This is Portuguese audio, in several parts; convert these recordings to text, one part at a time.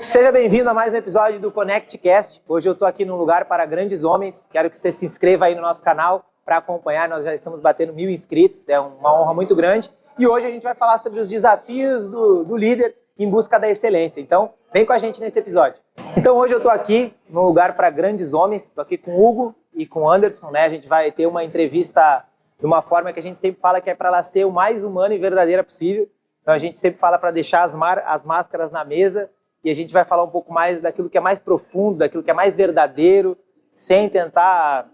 Seja bem-vindo a mais um episódio do ConnectCast. Hoje eu estou aqui num lugar para grandes homens. Quero que você se inscreva aí no nosso canal para acompanhar. Nós já estamos batendo 1000 inscritos, é uma honra muito grande. E hoje a gente vai falar sobre os desafios do líder em busca da excelência. Então, vem com a gente nesse episódio. Então, hoje eu estou aqui num lugar para grandes homens. Estou aqui com o Hugo e com o Anderson, né? A gente vai ter uma entrevista de uma forma que a gente sempre fala que é para ela ser o mais humana e verdadeira possível. Então, a gente sempre fala para deixar as máscaras na mesa. E a gente vai falar um pouco mais daquilo que é mais profundo, daquilo que é mais verdadeiro, sem tentar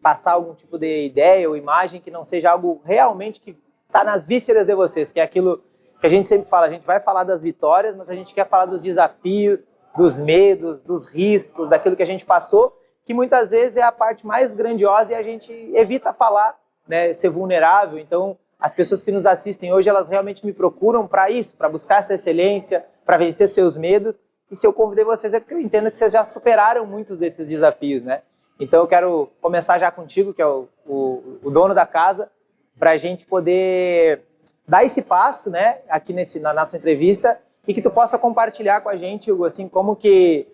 passar algum tipo de ideia ou imagem que não seja algo realmente que está nas vísceras de vocês, que é aquilo que a gente sempre fala. A gente vai falar das vitórias, mas a gente quer falar dos desafios, dos medos, dos riscos, daquilo que a gente passou, que muitas vezes é a parte mais grandiosa e a gente evita falar, né, ser vulnerável. Então, as pessoas que nos assistem hoje, elas realmente me procuram para isso, para buscar essa excelência, para vencer seus medos. E se eu convidei vocês é porque eu entendo que vocês já superaram muitos desses desafios, né? Então eu quero começar já contigo, que é o dono da casa, para a gente poder dar esse passo, né, aqui na nossa entrevista, e que tu possa compartilhar com a gente, Hugo, assim, como que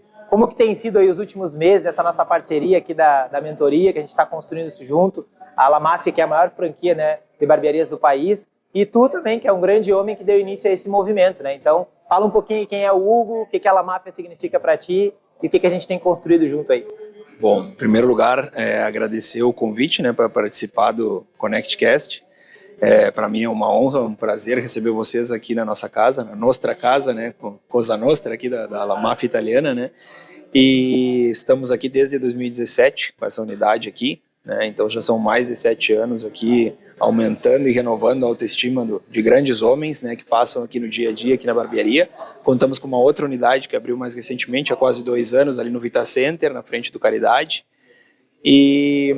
tem sido aí os últimos meses, essa nossa parceria aqui da mentoria, que a gente está construindo isso junto, a La Mafia, que é a maior franquia, né, de barbearias do país, e tu também, que é um grande homem que deu início a esse movimento, né? Então, fala um pouquinho quem é o Hugo, o que a La Mafia significa para ti e o que a gente tem construído junto aí. Bom, em primeiro lugar, agradecer o convite, né, para participar do ConnectCast. Para mim é uma honra, um prazer receber vocês aqui na nossa casa, na Nostra Casa, né, Cosa Nostra aqui da La Mafia italiana, né? E estamos aqui desde 2017 com essa unidade aqui, né? Então já são mais de 7 anos aqui, aumentando e renovando a autoestima de grandes homens, né, que passam aqui no dia a dia, aqui na barbearia. Contamos com uma outra unidade que abriu mais recentemente, há quase 2 anos, ali no Vita Center, na frente do Caridade. E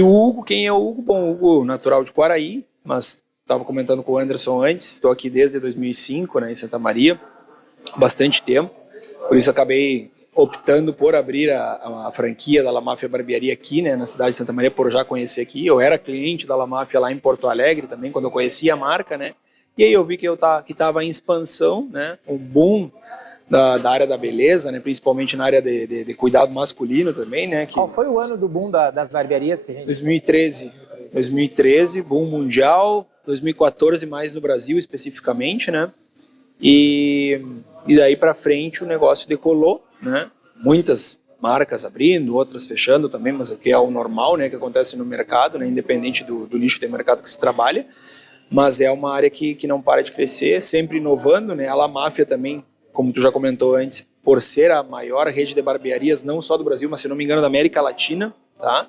o Hugo, quem é o Hugo? Bom, o Hugo natural de Quaraí, mas estava comentando com o Anderson antes, estou aqui desde 2005, né, em Santa Maria, bastante tempo, por isso acabei optando por abrir a franquia da La Mafia Barbearia aqui, né, na cidade de Santa Maria, por já conhecer aqui. Eu era cliente da La Mafia lá em Porto Alegre também, quando eu conhecia a marca, né, e aí eu vi que estava em expansão, né, um boom da área da beleza, né, principalmente na área de cuidado masculino também, né. Qual foi o ano do boom das barbearias que a gente... 2013, boom mundial, 2014 mais no Brasil especificamente, né, e daí para frente o negócio decolou, né? Muitas marcas abrindo, outras fechando também, mas o que é o normal, né, que acontece no mercado, né, independente do nicho de mercado que se trabalha, mas é uma área que não para de crescer, sempre inovando, né? A La Mafia também, como tu já comentou antes, por ser a maior rede de barbearias, não só do Brasil, mas se não me engano da América Latina, tá?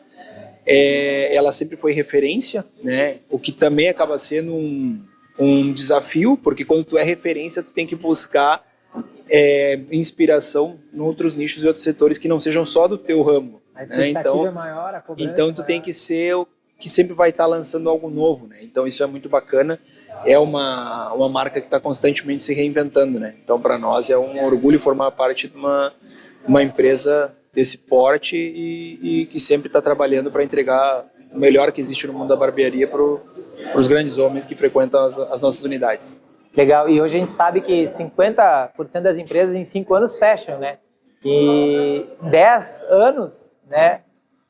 Ela sempre foi referência, né? O que também acaba sendo um desafio, porque quando tu é referência, tu tem que buscar inspiração em outros nichos e outros setores que não sejam só do teu ramo. A expectativa é maior, a cobrança então tu tem que ser o que sempre vai estar lançando algo novo, né? Então isso é muito bacana, é uma marca que está constantemente se reinventando, né? Então para nós é um orgulho formar parte de uma empresa desse porte e que sempre está trabalhando para entregar o melhor que existe no mundo da barbearia para os grandes homens que frequentam as nossas unidades. Legal, e hoje a gente sabe que 50% das empresas em 5 anos fecham, né? E em 10 anos, né,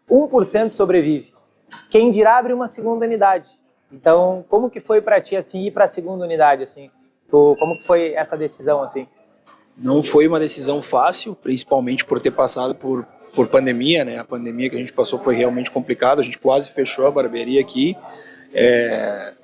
1% sobrevive. Quem dirá abrir uma segunda unidade? Então, como que foi para ti, assim, ir para a segunda unidade, assim? Como que foi essa decisão, assim? Não foi uma decisão fácil, principalmente por ter passado por pandemia, né? A pandemia que a gente passou foi realmente complicada, a gente quase fechou a barbearia aqui.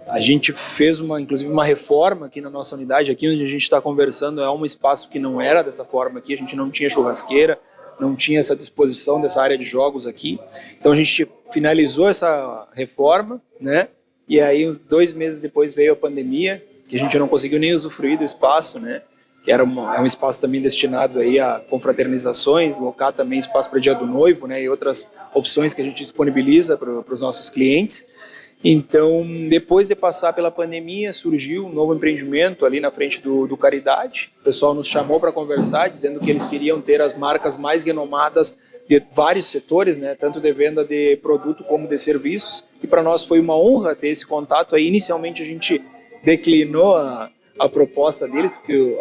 A gente fez inclusive uma reforma aqui na nossa unidade, aqui onde a gente está conversando é um espaço que não era dessa forma aqui, a gente não tinha churrasqueira, não tinha essa disposição dessa área de jogos aqui, então a gente finalizou essa reforma, né, e aí uns 2 meses depois veio a pandemia, que a gente não conseguiu nem usufruir do espaço, né, que é um espaço também destinado aí a confraternizações, locar também espaço para dia do noivo, né, e outras opções que a gente disponibiliza para os nossos clientes. Então, depois de passar pela pandemia, surgiu um novo empreendimento ali na frente do Caridade. O pessoal nos chamou para conversar, dizendo que eles queriam ter as marcas mais renomadas de vários setores, né, tanto de venda de produto como de serviços. E para nós foi uma honra ter esse contato. Aí, inicialmente, a gente declinou a proposta deles, porque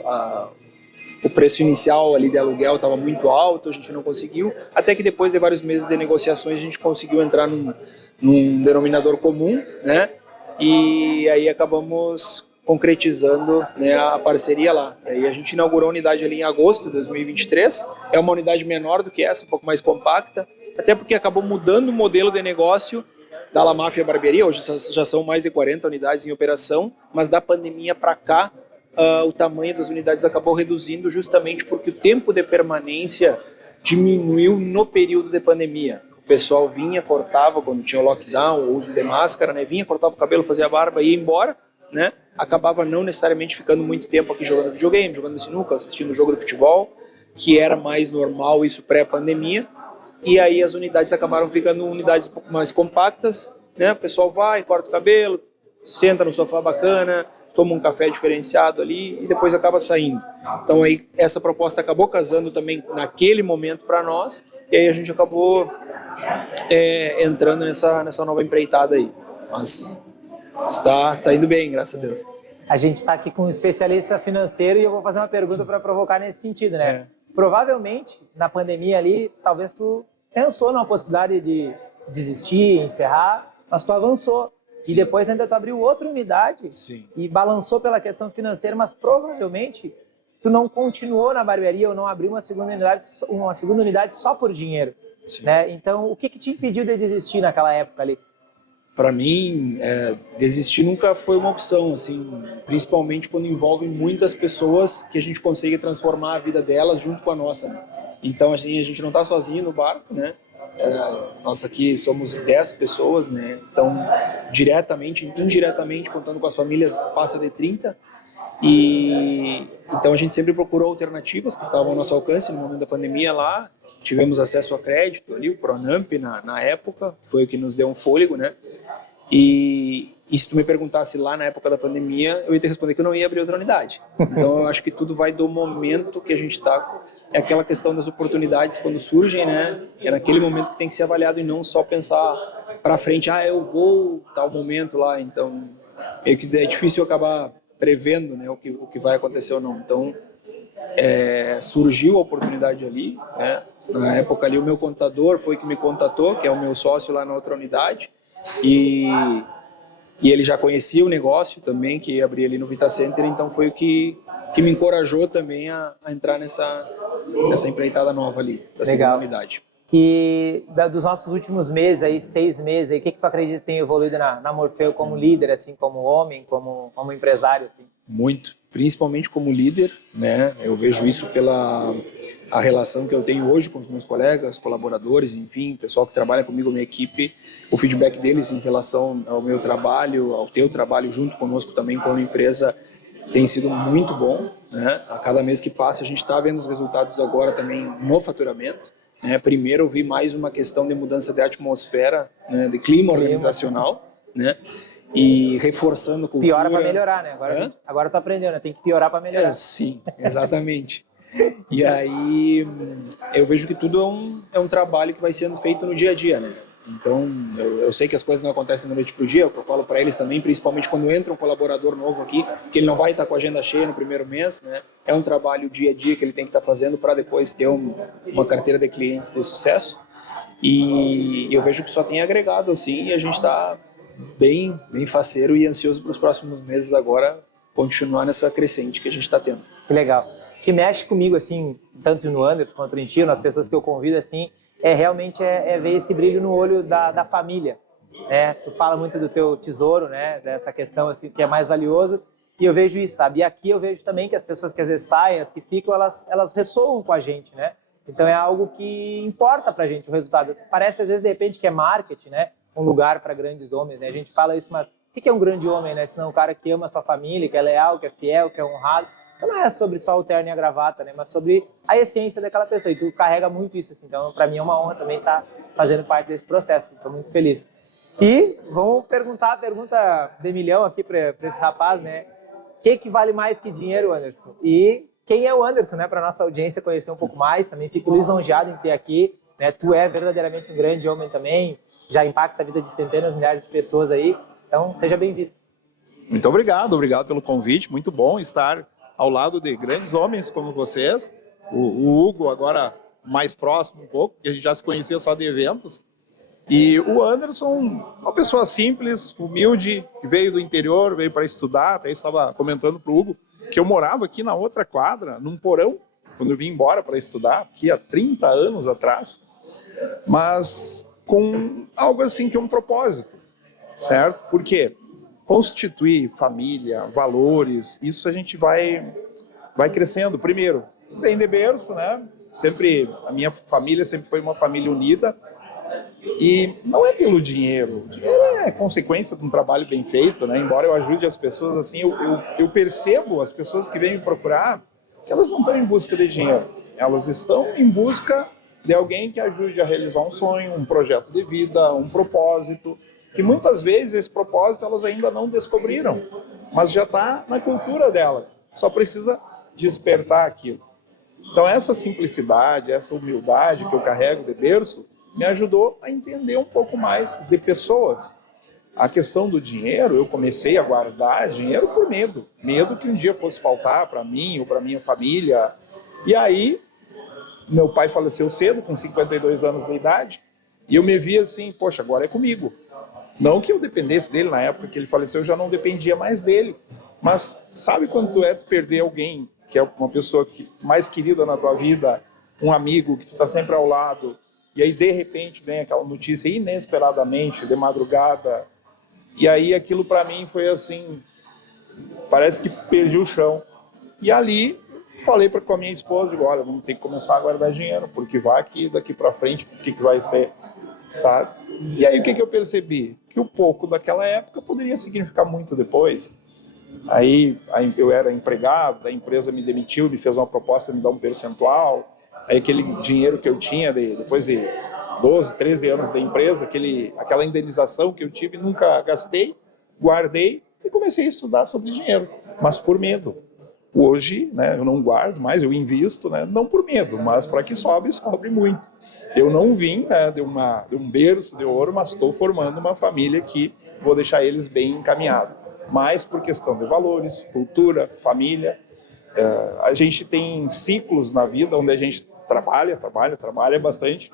o preço inicial ali de aluguel estava muito alto, a gente não conseguiu, até que depois de vários meses de negociações a gente conseguiu entrar num denominador comum, né? E aí acabamos concretizando, né, a parceria lá. E aí a gente inaugurou a unidade ali em agosto de 2023, é uma unidade menor do que essa, um pouco mais compacta, até porque acabou mudando o modelo de negócio da La Máfia Barbearia. Hoje já são mais de 40 unidades em operação, mas da pandemia para cá o tamanho das unidades acabou reduzindo justamente porque o tempo de permanência diminuiu no período de pandemia. O pessoal vinha, cortava quando tinha o lockdown, o uso de máscara, né? Vinha, cortava o cabelo, fazia a barba e ia embora, né? Acabava não necessariamente ficando muito tempo aqui jogando videogame, jogando sinuca, assistindo o jogo de futebol, que era mais normal isso pré-pandemia. E aí as unidades acabaram ficando unidades um pouco mais compactas, né? O pessoal vai, corta o cabelo, senta no sofá bacana, toma um café diferenciado ali e depois acaba saindo. Então aí essa proposta acabou casando também naquele momento para nós, e aí a gente acabou entrando nessa nova empreitada aí. Mas está indo bem, graças a Deus. A gente está aqui com um especialista financeiro e eu vou fazer uma pergunta para provocar nesse sentido, né? Provavelmente, na pandemia ali, talvez tu pensou na possibilidade de desistir, encerrar, mas tu avançou. Sim. E depois ainda tu abriu outra unidade. Sim. E balançou pela questão financeira, mas provavelmente tu não continuou na barbearia ou não abriu uma segunda unidade só por dinheiro. Né? Então, o que te impediu de desistir naquela época ali? Para mim, desistir nunca foi uma opção, assim, principalmente quando envolve muitas pessoas que a gente consegue transformar a vida delas junto com a nossa, né? Então, assim, a gente não está sozinho no barco, né? Nós aqui somos 10 pessoas, né? Então, diretamente, indiretamente, contando com as famílias, passa de 30. E então a gente sempre procurou alternativas que estavam ao nosso alcance no momento da pandemia lá. Tivemos acesso a crédito ali, o Pronamp na época, foi o que nos deu um fôlego, né? E se tu me perguntasse lá na época da pandemia, eu ia te responder que eu não ia abrir outra unidade. Então eu acho que tudo vai do momento que a gente está. É aquela questão das oportunidades quando surgem, né? É naquele momento que tem que ser avaliado e não só pensar para frente, eu vou tal momento lá. Então meio que é difícil acabar prevendo, né, o que vai acontecer ou não. Então surgiu a oportunidade ali, né? Na época ali o meu contador foi que me contatou, que é o meu sócio lá na outra unidade, e ele já conhecia o negócio também, que ia abrir ali no Vita Center, então foi o que me encorajou também a entrar nessa empreitada nova ali, da segunda unidade. E dos nossos últimos meses, aí, 6 meses, aí, o que tu acredita que tem evoluído na Morfeu como líder, assim, como homem, como empresário? Assim? Muito, principalmente como líder, né? Eu vejo isso pela a relação que eu tenho hoje com os meus colegas, colaboradores, enfim, pessoal que trabalha comigo, minha equipe, o feedback deles em relação ao meu trabalho, ao teu trabalho junto conosco também como empresa, tem sido muito bom, né? A cada mês que passa a gente está vendo os resultados agora também no faturamento. Primeiro eu vi mais uma questão de mudança de atmosfera, né, de clima organizacional, né, e reforçando a cultura. Piora para melhorar, né? Agora eu tô aprendendo, né? Tem que piorar para melhorar. Sim, exatamente. E aí eu vejo que tudo é um trabalho que vai sendo feito no dia a dia, né? Então eu sei que as coisas não acontecem da noite pro dia, eu falo para eles também, principalmente quando entra um colaborador novo aqui, que ele não vai estar com a agenda cheia no primeiro mês, né? É um trabalho dia a dia que ele tem que estar fazendo para depois ter uma carteira de clientes de sucesso. E eu vejo que só tem agregado assim, e a gente está bem faceiro e ansioso para os próximos meses agora continuar nessa crescente que a gente está tendo. Que legal. O que mexe comigo, assim, tanto no Anderson quanto no Tio, nas pessoas que eu convido, assim, realmente ver esse brilho no olho da família. Né? Tu fala muito do teu tesouro, né? Dessa questão assim, que é mais valioso, e eu vejo isso, sabe? E aqui eu vejo também que as pessoas que às vezes saem, as que ficam, elas ressoam com a gente, né? Então é algo que importa pra gente o resultado. Parece às vezes de repente que é marketing, né? Um lugar para grandes homens, né? A gente fala isso, mas o que é um grande homem, né? Senão um cara que ama a sua família, que é leal, que é fiel, que é honrado. Então não é sobre só o terno e a gravata, né? Mas sobre a essência daquela pessoa. E tu carrega muito isso, assim. Então para mim é uma honra também estar fazendo parte desse processo. Estou muito feliz. E vamos perguntar a pergunta de milhão aqui para esse rapaz, né? O que vale mais que dinheiro, Anderson? E quem é o Anderson, né? Para nossa audiência conhecer um pouco mais. Também fico lisonjeado em ter aqui, né? Tu é verdadeiramente um grande homem também. Já impacta a vida de centenas, milhares de pessoas aí. Então seja bem-vindo. Muito obrigado pelo convite. Muito bom estar ao lado de grandes homens como vocês, o Hugo agora mais próximo um pouco, porque a gente já se conhecia só de eventos, e o Anderson, uma pessoa simples, humilde, que veio do interior, veio para estudar. Até estava comentando para o Hugo que eu morava aqui na outra quadra, num porão, quando eu vim embora para estudar, aqui há 30 anos atrás, mas com algo assim que é um propósito, certo? Porque constituir família, valores, isso a gente vai crescendo. Primeiro, vem de berço, né? Sempre, a minha família sempre foi uma família unida, e não é pelo dinheiro. O dinheiro é consequência de um trabalho bem feito, né? Embora eu ajude as pessoas assim, eu percebo as pessoas que vêm me procurar que elas não estão em busca de dinheiro. Elas estão em busca de alguém que ajude a realizar um sonho, um projeto de vida, um propósito, que muitas vezes esse propósito elas ainda não descobriram, mas já está na cultura delas. Só precisa despertar aquilo. Então essa simplicidade, essa humildade que eu carrego de berço, me ajudou a entender um pouco mais de pessoas. A questão do dinheiro, eu comecei a guardar dinheiro por medo. Medo que um dia fosse faltar para mim ou para minha família. E aí, meu pai faleceu cedo, com 52 anos de idade, e eu me vi assim, poxa, agora é comigo. Não que eu dependesse dele, na época que ele faleceu, eu já não dependia mais dele. Mas sabe quando tu perder alguém, que é uma pessoa mais querida na tua vida, um amigo que tu está sempre ao lado, e aí, de repente, vem aquela notícia inesperadamente, de madrugada. E aí, aquilo para mim foi assim, parece que perdi o chão. E ali, falei com a minha esposa, digo, olha, vamos ter que começar a guardar dinheiro, porque daqui para frente, o que vai ser, sabe? E aí, o que eu percebi? Que o pouco daquela época poderia significar muito depois. Aí, eu era empregado, a empresa me demitiu, me fez uma proposta de me dar um percentual. Aí aquele dinheiro que eu tinha depois de 12, 13 anos da empresa, aquela indenização que eu tive, nunca gastei, guardei e comecei a estudar sobre dinheiro, mas por medo. Hoje, né, eu não guardo mais, eu invisto, né, não por medo, mas para que sobre muito. Eu não vim, né, de um berço de ouro, mas estou formando uma família que vou deixar eles bem encaminhados. Mas por questão de valores, cultura, família, a gente tem ciclos na vida onde a gente trabalha bastante,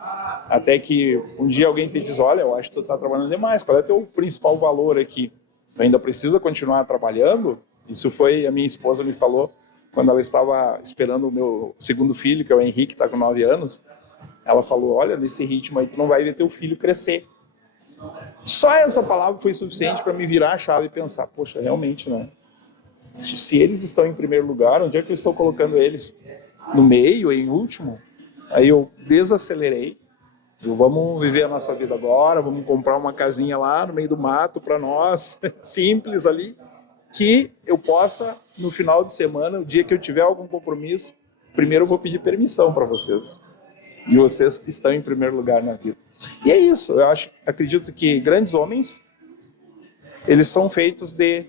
até que um dia alguém te diz, olha, eu acho que tu está trabalhando demais, qual é o teu principal valor aqui? Tu ainda precisa continuar trabalhando? Isso foi, a minha esposa me falou, quando ela estava esperando o meu segundo filho, que é o Henrique, que está com 9 anos, ela falou, olha, nesse ritmo aí tu não vai ver teu filho crescer. Só essa palavra foi suficiente para me virar a chave e pensar, poxa, realmente, né? Se eles estão em primeiro lugar, onde é que eu estou colocando eles? No meio, em último? Aí eu desacelerei. Vamos viver a nossa vida agora, vamos comprar uma casinha lá no meio do mato para nós, simples ali, que eu possa, no final de semana, o dia que eu tiver algum compromisso, primeiro eu vou pedir permissão para vocês. E vocês estão em primeiro lugar na vida. E é isso, acredito que grandes homens, eles são feitos de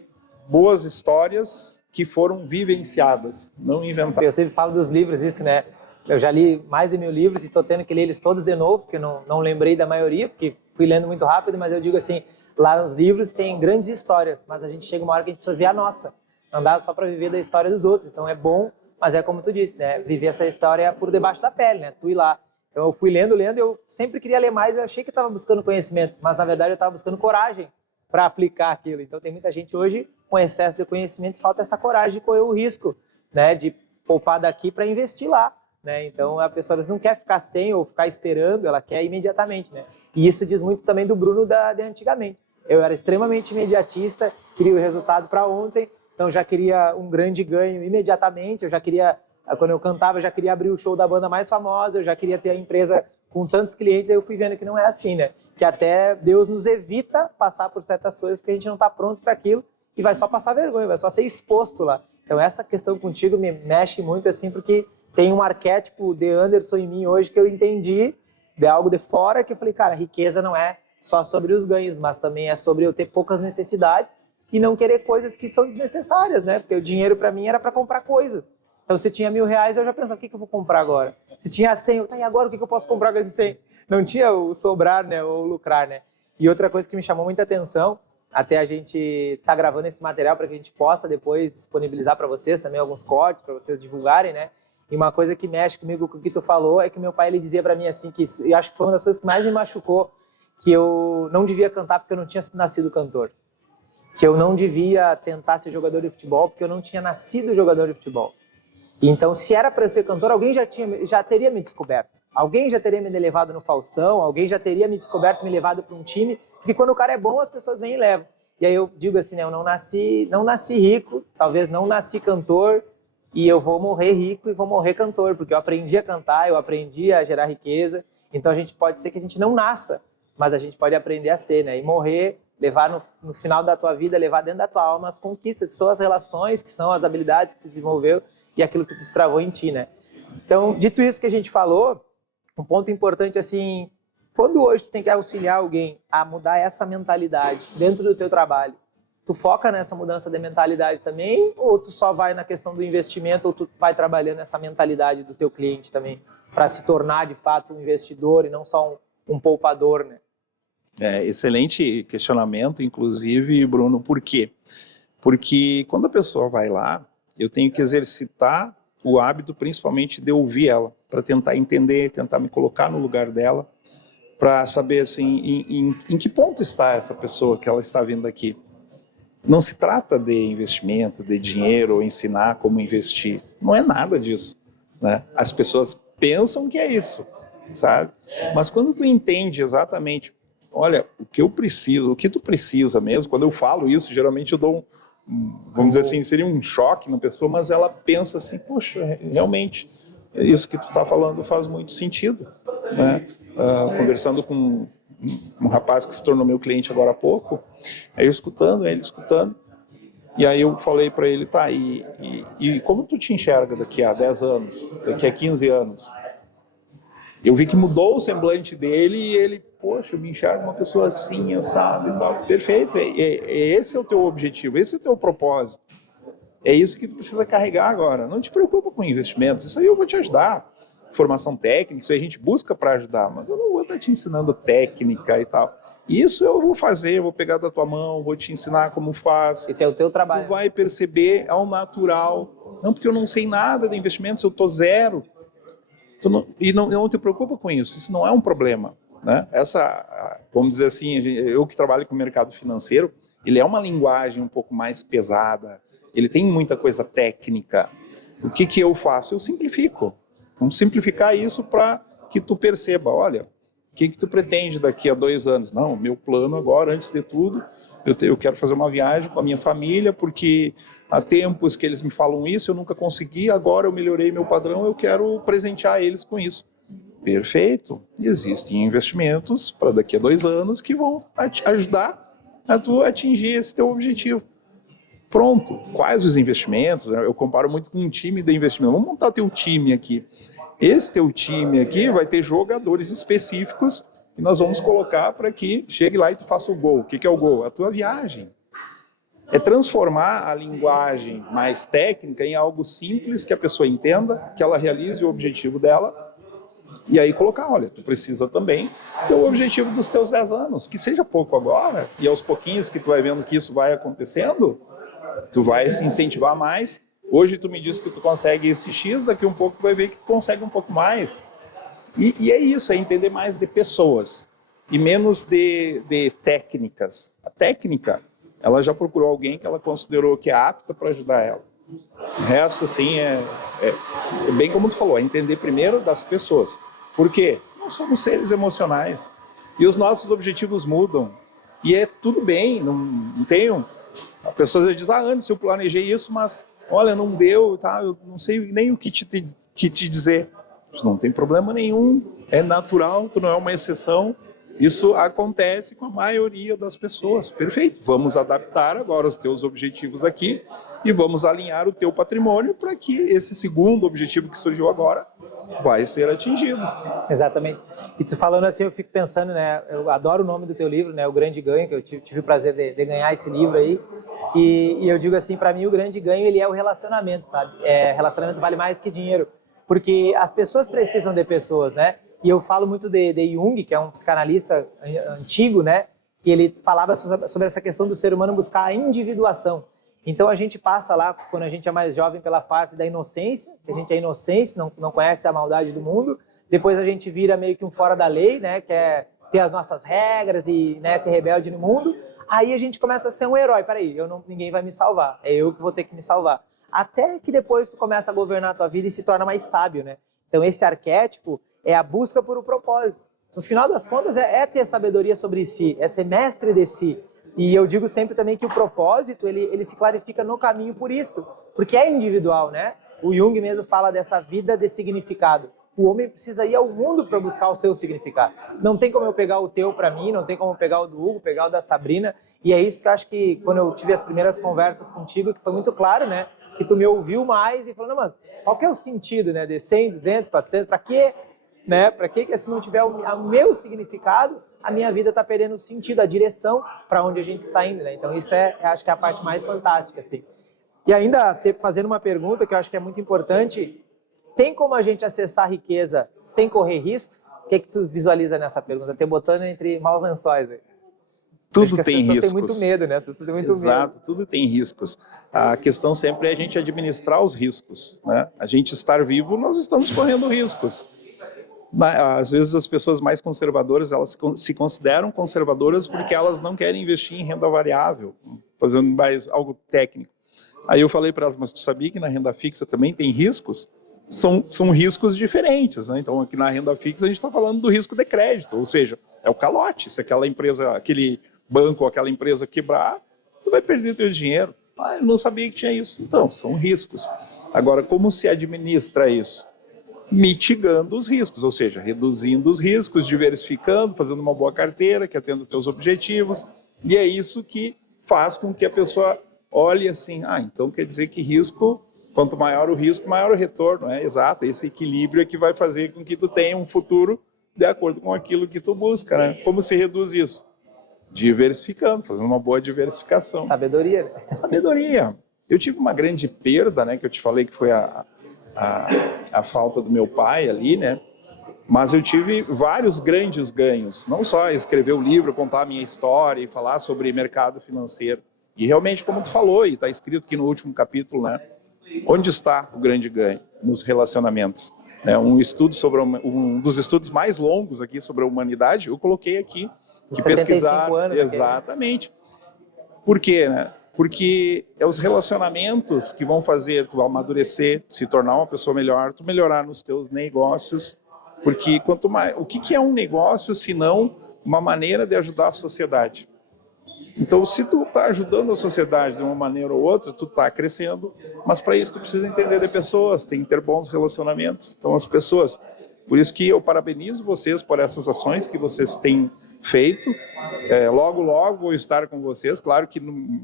boas histórias que foram vivenciadas, não inventadas. Eu sempre falo dos livros, isso, né? Eu já li mais de 1000 livros e estou tendo que ler eles todos de novo, porque eu não lembrei da maioria, porque fui lendo muito rápido, mas eu digo assim, lá nos livros tem grandes histórias, mas a gente chega uma hora que a gente precisa ver a nossa, não dá só para viver da história dos outros. Então é bom, mas é como tu disse, né? Viver essa história por debaixo da pele, né? Tu ir lá. Então eu fui lendo, eu sempre queria ler mais, eu achei que eu estava buscando conhecimento, mas na verdade eu estava buscando coragem para aplicar aquilo. Então tem muita gente hoje com excesso de conhecimento e falta essa coragem de correr o risco, né? De poupar daqui para investir lá. Né? Então a pessoa não quer ficar sem ou ficar esperando, ela quer imediatamente, né? E isso diz muito também do Bruno de antigamente. Eu era extremamente imediatista, queria o resultado para ontem, então já queria um grande ganho imediatamente, eu já queria, quando eu cantava, eu já queria abrir o show da banda mais famosa, eu já queria ter a empresa com tantos clientes, aí eu fui vendo que não é assim, né? Que até Deus nos evita passar por certas coisas porque a gente não está pronto para aquilo e vai só passar vergonha, vai só ser exposto lá. Então essa questão contigo me mexe muito assim, porque tem um arquétipo de Anderson em mim hoje que eu entendi de algo de fora, que eu falei, cara, riqueza não é só sobre os ganhos, mas também é sobre eu ter poucas necessidades e não querer coisas que são desnecessárias, né? Porque o dinheiro para mim era para comprar coisas. Então se tinha R$1000, eu já pensava, o que eu vou comprar agora? Se tinha 100, tá, e agora o que eu posso comprar com esses 100? Não tinha o sobrar, né, ou o lucrar, né? E outra coisa que me chamou muita atenção, até a gente tá gravando esse material para que a gente possa depois disponibilizar para vocês também alguns cortes, para vocês divulgarem, né? E uma coisa que mexe comigo com o que tu falou é que meu pai, ele dizia para mim assim, que isso, e acho que foi uma das coisas que mais me machucou, que eu não devia cantar porque eu não tinha nascido cantor. Que eu não devia tentar ser jogador de futebol porque eu não tinha nascido jogador de futebol. Então, se era para eu ser cantor, alguém já teria me descoberto. Alguém já teria me levado no Faustão, alguém já teria me descoberto, me levado para um time, porque quando o cara é bom, as pessoas vêm e levam. E aí eu digo assim, né, eu não nasci rico, talvez não nasci cantor, e eu vou morrer rico e vou morrer cantor, porque eu aprendi a cantar, eu aprendi a gerar riqueza. Então, pode ser que a gente não nasça, mas a gente pode aprender a ser, né? E morrer, levar no final da tua vida, levar dentro da tua alma as conquistas, que são as relações, que são as habilidades que tu desenvolveu, e aquilo que tu destravou em ti, né? Então, dito isso que a gente falou, um ponto importante, assim, quando hoje tu tem que auxiliar alguém a mudar essa mentalidade dentro do teu trabalho, tu foca nessa mudança de mentalidade também, ou tu só vai na questão do investimento, ou tu vai trabalhando essa mentalidade do teu cliente também, para se tornar, de fato, um investidor e não só um poupador, né? Excelente questionamento, inclusive, Bruno, por quê? Porque quando a pessoa vai lá, eu tenho que exercitar o hábito, principalmente, de ouvir ela, para tentar entender, tentar me colocar no lugar dela, para saber assim, em que ponto está essa pessoa que ela está vindo aqui. Não se trata de investimento, de dinheiro, ou ensinar como investir. Não é nada disso, né? As pessoas pensam que é isso, sabe? Mas quando tu entende exatamente, olha, o que eu preciso, o que tu precisa mesmo, quando eu falo isso, geralmente eu dou vamos dizer assim, seria um choque na pessoa, mas ela pensa assim, poxa, realmente, isso que tu está falando faz muito sentido, né? Conversando com um rapaz que se tornou meu cliente agora há pouco, aí eu escutando, ele escutando, e aí eu falei para ele, tá, e como tu te enxerga daqui a 10 anos, daqui a 15 anos? Eu vi que mudou o semblante dele e ele, poxa, eu me enxergo uma pessoa assim, assado e tal. Perfeito, esse é o teu objetivo, esse é o teu propósito. É isso que tu precisa carregar agora. Não te preocupa com investimentos, isso aí eu vou te ajudar. Formação técnica, isso aí a gente busca para ajudar, mas eu não vou estar te ensinando técnica e tal. Isso eu vou fazer, eu vou pegar da tua mão, vou te ensinar como faz. Esse é o teu trabalho. Tu vai perceber ao natural. Não, porque eu não sei nada de investimentos, eu tô zero. Não te preocupa com isso não é um problema, né? Vamos dizer assim, eu que trabalho com o mercado financeiro, ele é uma linguagem um pouco mais pesada, ele tem muita coisa técnica. O que eu faço? Eu simplifico. Vamos simplificar isso para que tu perceba, olha, o que tu pretende daqui a 2 anos? Não, meu plano agora, antes de tudo, eu quero fazer uma viagem com a minha família, porque há tempos que eles me falam isso, eu nunca consegui, agora eu melhorei meu padrão, eu quero presentear eles com isso. Perfeito. Existem investimentos para daqui a 2 anos que vão ajudar a tu atingir esse teu objetivo. Pronto. Quais os investimentos? Eu comparo muito com um time de investimento. Vamos montar teu time aqui. Esse teu time aqui vai ter jogadores específicos que nós vamos colocar para que chegue lá e tu faça o gol. O que é o gol? A tua viagem. É transformar a linguagem mais técnica em algo simples que a pessoa entenda, que ela realize o objetivo dela. E aí colocar, olha, tu precisa também ter o objetivo dos teus 10 anos, que seja pouco agora, e aos pouquinhos que tu vai vendo que isso vai acontecendo, tu vai se incentivar mais. Hoje tu me diz que tu consegue esse X, daqui um pouco tu vai ver que tu consegue um pouco mais. E é isso, é entender mais de pessoas e menos de técnicas. A técnica, ela já procurou alguém que ela considerou que é apta para ajudar ela. O resto, assim, é bem como tu falou, é entender primeiro das pessoas. Por quê? Nós somos seres emocionais e os nossos objetivos mudam. E é tudo bem, não tenho... A pessoa diz, antes eu planejei isso, mas olha, não deu, tá? Eu não sei nem o que te dizer. Não tem problema nenhum, é natural, tu não é uma exceção. Isso acontece com a maioria das pessoas. Perfeito, vamos adaptar agora os teus objetivos aqui e vamos alinhar o teu patrimônio para que esse segundo objetivo que surgiu agora vai ser atingido. Exatamente. E tu falando assim, eu fico pensando, né? Eu adoro o nome do teu livro, né? O Grande Ganho, que eu tive o prazer de ganhar esse livro aí. E eu digo assim, para mim o grande ganho ele é o relacionamento, sabe? Relacionamento vale mais que dinheiro, porque as pessoas precisam de pessoas, né? E eu falo muito de Jung, que é um psicanalista antigo, né? que ele falava sobre essa questão do ser humano buscar a individuação. Então a gente passa lá, quando a gente é mais jovem, pela fase da inocência, que a gente é inocente, não conhece a maldade do mundo. Depois a gente vira meio que um fora da lei, né, que é ter as nossas regras e, né, ser rebelde no mundo. Aí a gente começa a ser um herói. Peraí, ninguém vai me salvar, é eu que vou ter que me salvar. Até que depois tu começa a governar a tua vida e se torna mais sábio, né? Então esse arquétipo é a busca por um propósito. No final das contas é ter sabedoria sobre si, é ser mestre de si. E eu digo sempre também que o propósito, ele se clarifica no caminho por isso, porque é individual, né? O Jung mesmo fala dessa vida de significado. O homem precisa ir ao mundo para buscar o seu significado. Não tem como eu pegar o teu para mim, não tem como eu pegar o do Hugo, pegar o da Sabrina. E é isso que eu acho que, quando eu tive as primeiras conversas contigo, que foi muito claro, né? Que tu me ouviu mais e falou, não, mas qual que é o sentido, né? De 100, 200, 400, para quê? Né? Para que se não tiver o meu significado, a minha vida está perdendo o sentido, a direção para onde a gente está indo, né? Então isso acho que é a parte mais fantástica, assim. E ainda fazendo uma pergunta que eu acho que é muito importante, tem como a gente acessar a riqueza sem correr riscos? O que é que tu visualiza nessa pergunta? Te botando entre maus lençóis, velho. Tudo tem riscos. As pessoas têm muito medo, né? As pessoas têm muito Exato, medo. tudo tem riscos. A questão sempre é a gente administrar os riscos, né? A gente estar vivo, nós estamos correndo riscos. Às vezes as pessoas mais conservadoras, elas se consideram conservadoras porque elas não querem investir em renda variável, fazendo mais algo técnico. Aí eu falei para elas, mas tu sabia que na renda fixa também tem riscos? São riscos diferentes, né? Então aqui na renda fixa a gente está falando do risco de crédito, ou seja, é o calote. Se aquela empresa, aquele banco ou aquela empresa quebrar, tu vai perder teu dinheiro. Ah, eu não sabia que tinha isso. Então, são riscos. Agora, como se administra isso? Mitigando os riscos, ou seja, reduzindo os riscos, diversificando, fazendo uma boa carteira que atenda os teus objetivos. E é isso que faz com que a pessoa olhe assim, então quer dizer que risco, quanto maior o risco, maior o retorno. É exato, esse equilíbrio é que vai fazer com que tu tenha um futuro de acordo com aquilo que tu busca, né? Como se reduz isso? Diversificando, fazendo uma boa diversificação. Sabedoria, né? Sabedoria. Eu tive uma grande perda, né, que eu te falei que foi a falta do meu pai ali, né? Mas eu tive vários grandes ganhos. Não só escrever o livro, contar a minha história e falar sobre mercado financeiro. E realmente, como tu falou, e está escrito aqui no último capítulo, né? Onde está o grande ganho? Nos relacionamentos. Um estudo sobre um dos estudos mais longos aqui sobre a humanidade, eu coloquei aqui que pesquisar anos, exatamente. Por quê, né? Porque é os relacionamentos que vão fazer tu amadurecer, se tornar uma pessoa melhor, tu melhorar nos teus negócios. Porque quanto mais, o que é um negócio se não uma maneira de ajudar a sociedade? Então, se tu está ajudando a sociedade de uma maneira ou outra, tu está crescendo, mas para isso tu precisa entender de pessoas, tem que ter bons relacionamentos. Então, as pessoas, por isso que eu parabenizo vocês por essas ações que vocês têm feito. Logo vou estar com vocês. Claro que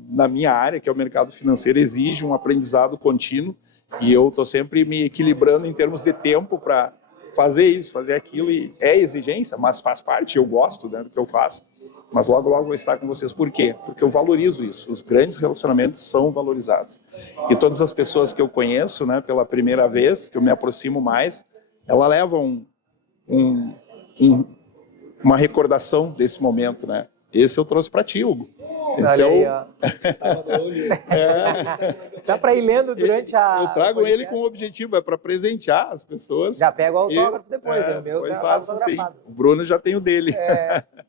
na minha área, que é o mercado financeiro, exige um aprendizado contínuo e eu estou sempre me equilibrando em termos de tempo para fazer isso, fazer aquilo, e é exigência, mas faz parte, eu gosto, né, do que eu faço. Mas logo vou estar com vocês. Por quê? Porque eu valorizo isso. Os grandes relacionamentos são valorizados. E todas as pessoas que eu conheço, né, pela primeira vez, que eu me aproximo mais, ela leva uma recordação desse momento, né? Esse eu trouxe para ti, Hugo. Esse olha aí, Dá para ir lendo durante a... Eu trago ele com o objetivo, é para presentear as pessoas. Já pega o autógrafo depois, né? O meu depois tá faço sim. autografado. O Bruno já tem o dele.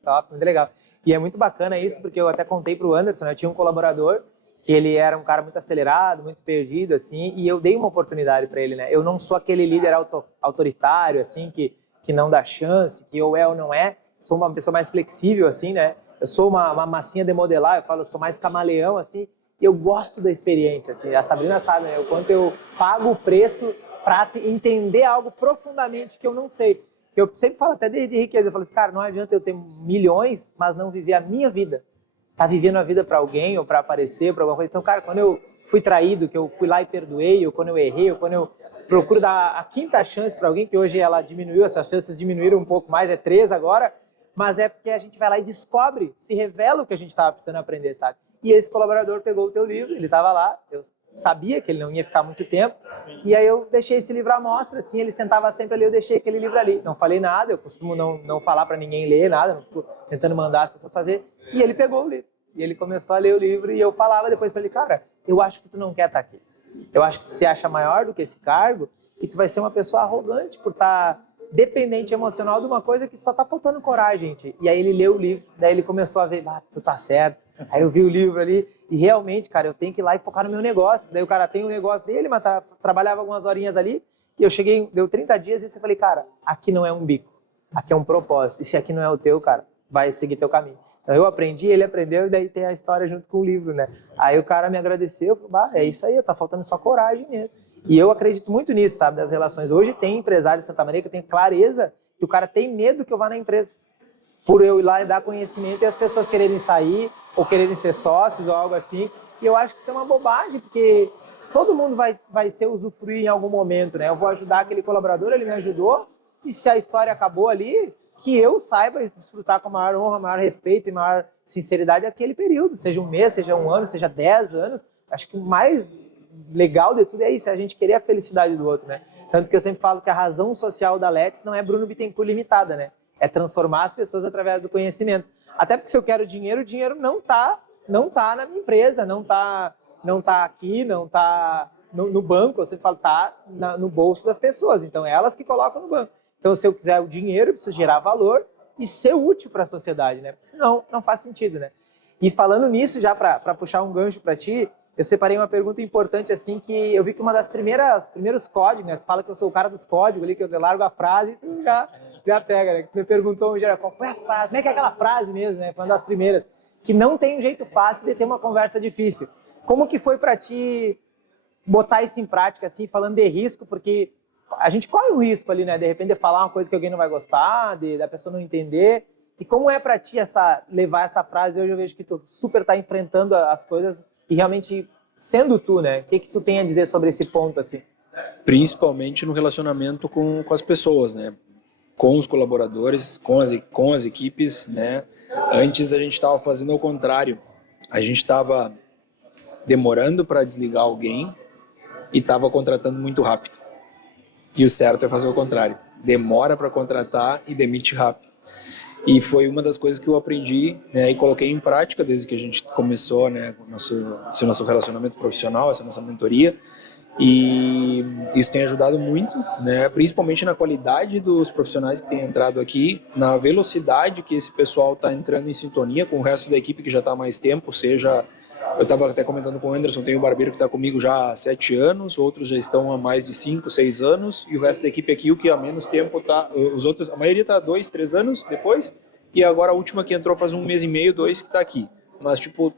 Top, muito legal. E é muito bacana isso, porque eu até contei pro Anderson, né? Eu tinha um colaborador que ele era um cara muito acelerado, muito perdido, assim, e eu dei uma oportunidade para ele, né? Eu não sou aquele líder autoritário, assim, que não dá chance, que ou é ou não é. Sou uma pessoa mais flexível, assim, né? Eu sou uma massinha de modelar, eu sou mais camaleão, assim, e eu gosto da experiência, assim. A Sabrina sabe, né? O quanto eu pago o preço para entender algo profundamente que eu não sei. Eu sempre falo até de riqueza, eu falo assim, cara, não adianta eu ter milhões, mas não viver a minha vida. Tá vivendo a vida para alguém ou para aparecer, para alguma coisa. Então, cara, quando eu fui traído, que eu fui lá e perdoei, ou quando eu errei, ou quando eu procuro dar a quinta chance para alguém, que hoje ela diminuiu, essas chances diminuíram um pouco mais, é 3 agora, mas é porque a gente vai lá e descobre, se revela o que a gente estava precisando aprender, sabe? E esse colaborador pegou o teu livro, ele estava lá, eu sabia que ele não ia ficar muito tempo. E aí eu deixei esse livro à mostra, assim, ele sentava sempre ali, eu deixei aquele livro ali. Não falei nada, eu costumo não falar para ninguém ler nada, não fico tentando mandar as pessoas fazer. E ele pegou o livro. E ele começou a ler o livro e eu falava depois para ele, cara, eu acho que tu não quer estar aqui. Eu acho que tu se acha maior do que esse cargo e tu vai ser uma pessoa arrogante por estar dependente emocional de uma coisa que só tá faltando coragem, gente. E aí ele leu o livro, daí ele começou a ver, tu tá certo. Aí eu vi o livro ali e realmente, cara, eu tenho que ir lá e focar no meu negócio. Daí o cara tem o negócio dele, mas trabalhava algumas horinhas ali e eu cheguei, deu 30 dias e eu falei, cara, aqui não é um bico, aqui é um propósito. E se aqui não é o teu, cara, vai seguir teu caminho. Então eu aprendi, ele aprendeu e daí tem a história junto com o livro, né? Aí o cara me agradeceu, eu falei, é isso aí, tá faltando só coragem mesmo. E eu acredito muito nisso, sabe, das relações. Hoje tem empresário de Santa Maria que eu tenho clareza que o cara tem medo que eu vá na empresa. Por eu ir lá e dar conhecimento e as pessoas quererem sair ou quererem ser sócios ou algo assim. E eu acho que isso é uma bobagem, porque todo mundo vai ser usufruir em algum momento, né? Eu vou ajudar aquele colaborador, ele me ajudou, e se a história acabou ali, que eu saiba desfrutar com maior honra, maior respeito e maior sinceridade aquele período, seja um mês, seja um ano, seja 10 anos. Acho que o mais legal de tudo é isso, é a gente querer a felicidade do outro, né? Tanto que eu sempre falo que a razão social da Let's não é Bruno Bittencourt Limitada, né? É transformar as pessoas através do conhecimento. Até porque se eu quero dinheiro, o dinheiro não tá na minha empresa, não tá aqui, não tá no banco. Eu sempre falo, tá no bolso das pessoas. Então, é elas que colocam no banco. Então, se eu quiser o dinheiro, eu preciso gerar valor e ser útil para a sociedade, né? Porque senão, não faz sentido, né? E falando nisso, já para puxar um gancho para ti, eu separei uma pergunta importante, assim, que eu vi que uma das primeiros códigos, né? Tu fala que eu sou o cara dos códigos ali, que eu largo a frase e tu já pega, né? Tu me perguntou, qual foi a frase, como é que é aquela frase mesmo, né? Foi uma das primeiras. Que não tem um jeito fácil de ter uma conversa difícil. Como que foi para ti botar isso em prática, assim, falando de risco? Porque a gente corre o risco ali, né? De repente de falar uma coisa que alguém não vai gostar, da pessoa não entender. E como é para ti levar essa frase? Hoje eu vejo que tu super tá enfrentando as coisas e realmente sendo tu, né? O que tu tem a dizer sobre esse ponto, assim? Principalmente no relacionamento com as pessoas, né? Com os colaboradores, com as equipes, né? Antes a gente estava fazendo ao contrário. A gente estava demorando para desligar alguém e estava contratando muito rápido. E o certo é fazer o contrário. Demora para contratar e demite rápido. E foi uma das coisas que eu aprendi, né, e coloquei em prática desde que a gente começou, né, esse nosso relacionamento profissional, essa nossa mentoria. E isso tem ajudado muito, né, principalmente na qualidade dos profissionais que têm entrado aqui, na velocidade que esse pessoal está entrando em sintonia com o resto da equipe que já está há mais tempo, seja... Eu estava até comentando com o Anderson, tem o barbeiro que está comigo já há 7 anos, outros já estão há mais de 5, 6 anos, e o resto da equipe aqui, o que há menos tempo está... Os outros, a maioria está 2, 3 anos depois, e agora a última que entrou faz 1 mês e meio, 2 que está aqui. Mas, tipo,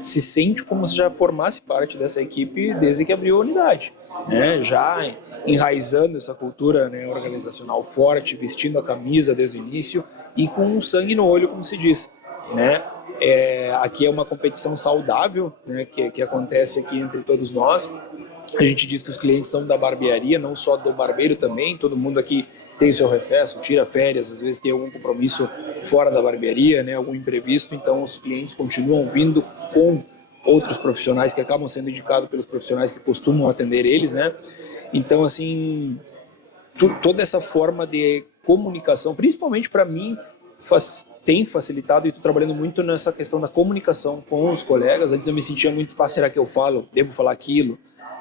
se sente como se já formasse parte dessa equipe desde que abriu a unidade, né? Já enraizando essa cultura, né, organizacional forte, vestindo a camisa desde o início e com um sangue no olho, como se diz, né? Aqui é uma competição saudável, né, que acontece aqui entre todos nós. A gente diz que os clientes são da barbearia, não só do barbeiro também. Todo mundo aqui tem o seu recesso, tira férias, às vezes tem algum compromisso fora da barbearia, né, algum imprevisto. Então os clientes continuam vindo com outros profissionais que acabam sendo indicados pelos profissionais que costumam atender eles, né? Então, assim, toda essa forma de comunicação, principalmente para mim, tem facilitado, e estou trabalhando muito nessa questão da comunicação com os colegas. Antes eu me sentia muito, será que eu falo, devo falar aquilo,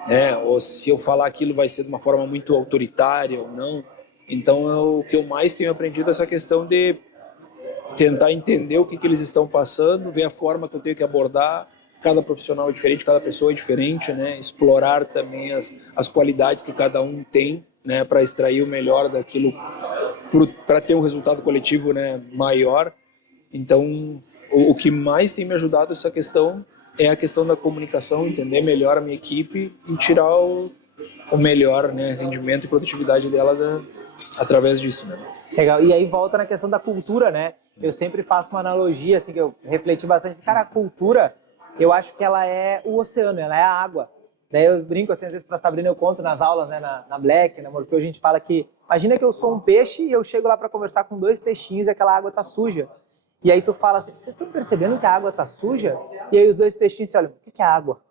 né? Ou se eu falar aquilo vai ser de uma forma muito autoritária ou não. Então o que eu mais tenho aprendido é essa questão de tentar entender o que eles estão passando, ver a forma que eu tenho que abordar. Cada profissional é diferente, cada pessoa é diferente, né? Explorar também as qualidades que cada um tem, né? Para extrair o melhor daquilo, para ter um resultado coletivo, né, maior. Então, o que mais tem me ajudado essa questão é a questão da comunicação, entender melhor a minha equipe e tirar o melhor, né, rendimento e produtividade dela através disso, né? Legal. E aí volta na questão da cultura, né? Eu sempre faço uma analogia, assim, que eu refleti bastante. Cara, a cultura, eu acho que ela é o oceano, ela é a água. Daí eu brinco, assim, às vezes para a Sabrina eu conto nas aulas, né, na Black, na Morfeu, a gente fala que, imagina que eu sou um peixe e eu chego lá para conversar com 2 peixinhos e aquela água tá suja. E aí tu fala assim, vocês estão percebendo que a água tá suja? E aí os 2 peixinhos se olham, o que é água?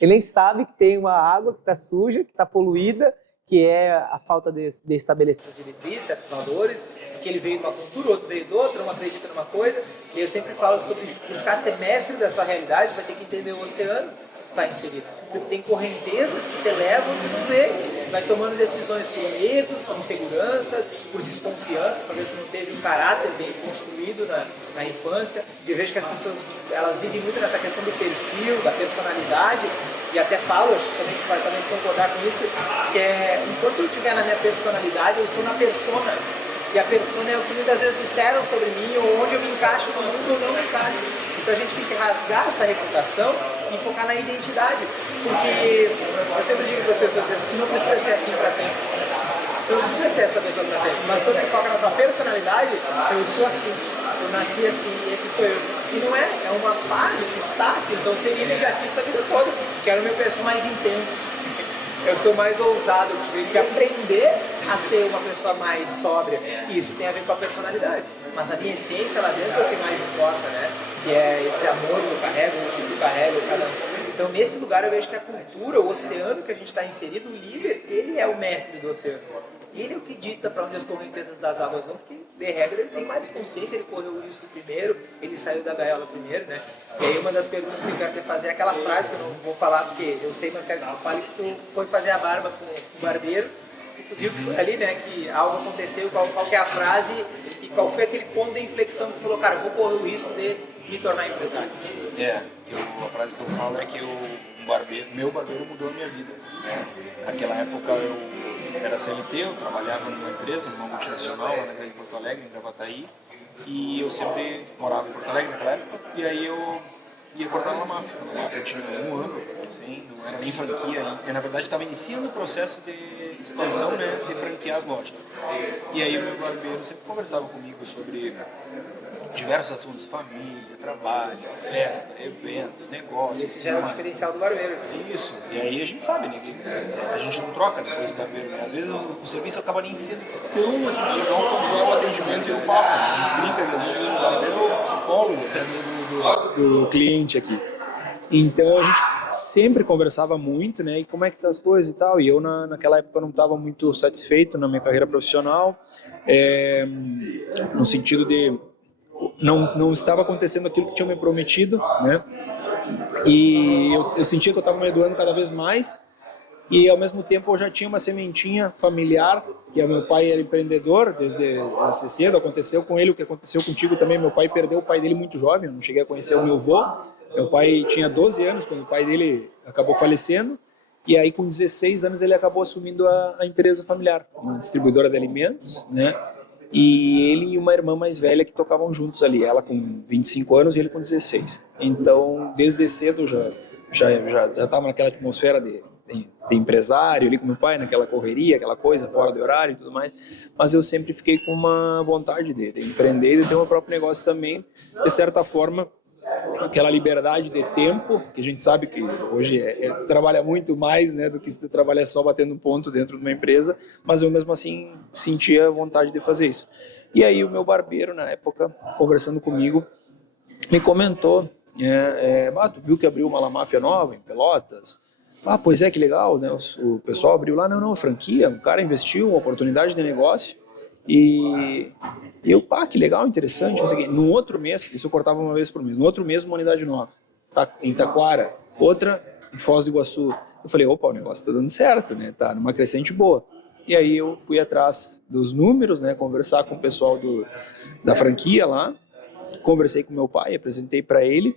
Ele nem sabe que tem uma água que está suja, que está poluída, que é a falta de estabelecimentos diretrizes, certos valores, que ele veio de uma cultura, outro veio de outra, um acredita numa coisa. E eu sempre falo sobre buscar ser mestre da sua realidade, vai ter que entender o oceano que está inserido. Porque tem correntezas que te levam e tu não vê. Vai tomando decisões por medos, por inseguranças, por desconfianças, talvez tu não teve um caráter bem construído na infância. E eu vejo que as pessoas, elas vivem muito nessa questão do perfil, da personalidade, e até falo, acho que também tu vai talvez concordar com isso, que enquanto eu estiver na minha personalidade, eu estou na persona. E a persona é o que muitas vezes disseram sobre mim, ou onde eu me encaixo no mundo ou não me encaixo. Então a gente tem que rasgar essa reputação e focar na identidade. Porque eu sempre digo para as pessoas que não precisa ser assim para sempre. Tu não precisa ser essa pessoa para sempre. Mas quando tu foca na tua personalidade, eu sou assim, eu nasci assim, esse sou eu. E não é uma fase que está, então seria imediatista a vida toda. Quero o meu perfil mais intenso. Eu sou mais ousado, eu tive que aprender a ser uma pessoa mais sóbria. E isso tem a ver com a personalidade. Mas a minha essência lá dentro é o que mais importa, né? Que é esse amor que eu carrego, o que tu carrega, cada um. Então, nesse lugar, eu vejo que a cultura, o oceano que a gente está inserido, o líder, ele é o mestre do oceano. Ele é o que dita para onde as correntezas das águas vão, porque, de regra, ele tem mais consciência, ele correu o risco primeiro, ele saiu da gaiola primeiro, né? E aí, uma das perguntas que eu quero te fazer é aquela frase que eu não vou falar, porque eu sei, mas quero que tu fale que tu foi fazer a barba com o barbeiro, e tu viu que foi ali, né, que algo aconteceu, qual que é a frase, e qual foi aquele ponto de inflexão que tu falou, cara, eu vou correr o risco de me tornar empresário. A frase que eu falo é que meu barbeiro mudou a minha vida. Né? Naquela época eu era CLT, eu trabalhava numa empresa, numa multinacional lá na Grande Porto Alegre, em Gravataí, e eu sempre morava em Porto Alegre naquela época, e aí eu ia cortar uma máfia. A máfia tinha 1 ano, assim, não era nem franquia, e na verdade estava iniciando o processo de expansão, né, de franquear as lojas. E aí o meu barbeiro sempre conversava comigo sobre diversos assuntos, família, trabalho, festa, eventos, negócios. Esse já é o diferencial do barbeiro. Isso, e aí a gente sabe, né, que a gente não troca depois do barbeiro, né? Às vezes o serviço acaba nem sendo tão excepcional quanto é o atendimento e o papo. A gente brinca que às vezes o barbeiro é o psicólogo do cliente aqui. Então a gente sempre conversava muito, né, e como é que tá as coisas e tal, e eu naquela época não estava muito satisfeito na minha carreira profissional, no sentido de não estava acontecendo aquilo que tinha me prometido, né? E eu sentia que eu estava me doando cada vez mais, e ao mesmo tempo eu já tinha uma sementinha familiar, que o meu pai era empreendedor desde cedo. Aconteceu com ele o que aconteceu contigo também. Meu pai perdeu o pai dele muito jovem, eu não cheguei a conhecer o meu avô. Meu pai tinha 12 anos quando o pai dele acabou falecendo, e aí com 16 anos ele acabou assumindo a empresa familiar, uma distribuidora de alimentos, né? E ele e uma irmã mais velha que tocavam juntos ali, ela com 25 anos e ele com 16. Então, desde cedo já estava naquela atmosfera de empresário ali com meu pai, naquela correria, aquela coisa fora do horário e tudo mais. Mas eu sempre fiquei com uma vontade de empreender e de ter meu próprio negócio também, de certa forma. Aquela liberdade de tempo, que a gente sabe que hoje tu trabalha muito mais, né, do que se tu trabalha só batendo ponto dentro de uma empresa, mas eu mesmo assim sentia vontade de fazer isso. E aí o meu barbeiro, na época, conversando comigo, me comentou, tu viu que abriu uma La Máfia nova em Pelotas? Ah, pois é, que legal, né? O pessoal abriu lá, não, franquia, o cara investiu, uma oportunidade de negócio. E eu, que legal, interessante, não sei o quê. No outro mês, isso eu cortava uma vez por mês, no outro mês uma unidade nova, em Taquara, outra em Foz do Iguaçu. Eu falei, opa, o negócio tá dando certo, né? Tá numa crescente boa. E aí eu fui atrás dos números, né? Conversar com o pessoal da franquia lá, conversei com meu pai, apresentei para ele,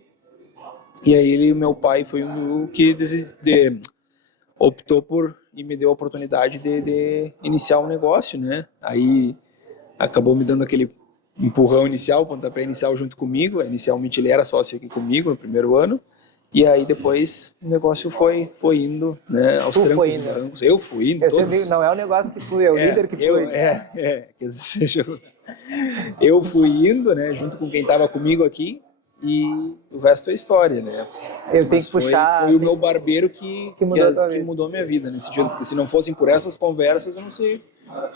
e aí meu pai foi o que optou por e me deu a oportunidade de iniciar um negócio, né? Aí acabou me dando aquele empurrão inicial, pontapé inicial junto comigo. Inicialmente ele era sócio aqui comigo no primeiro ano, e aí depois o negócio foi indo, né? Aos trancos e barrancos. Eu fui indo. Não é o negócio que fui, é o líder que foi. Quer dizer, eu fui indo, né? Junto com quem estava comigo aqui. E o resto é história, né? Eu tenho que puxar. Foi o meu barbeiro que mudou a minha vida, nesse sentido. Porque se não fossem por essas conversas, eu não sei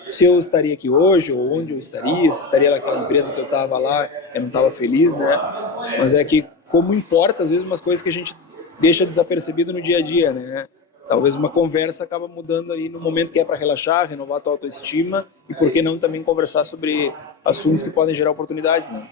se eu estaria aqui hoje, ou onde eu estaria, se estaria naquela empresa que eu estava lá, eu não estava feliz, né? Mas é que, como importa, às vezes, umas coisas que a gente deixa desapercebido no dia a dia, né? Talvez uma conversa acaba mudando ali no momento que é para relaxar, renovar a tua autoestima e por que não também conversar sobre assuntos que podem gerar oportunidades, né?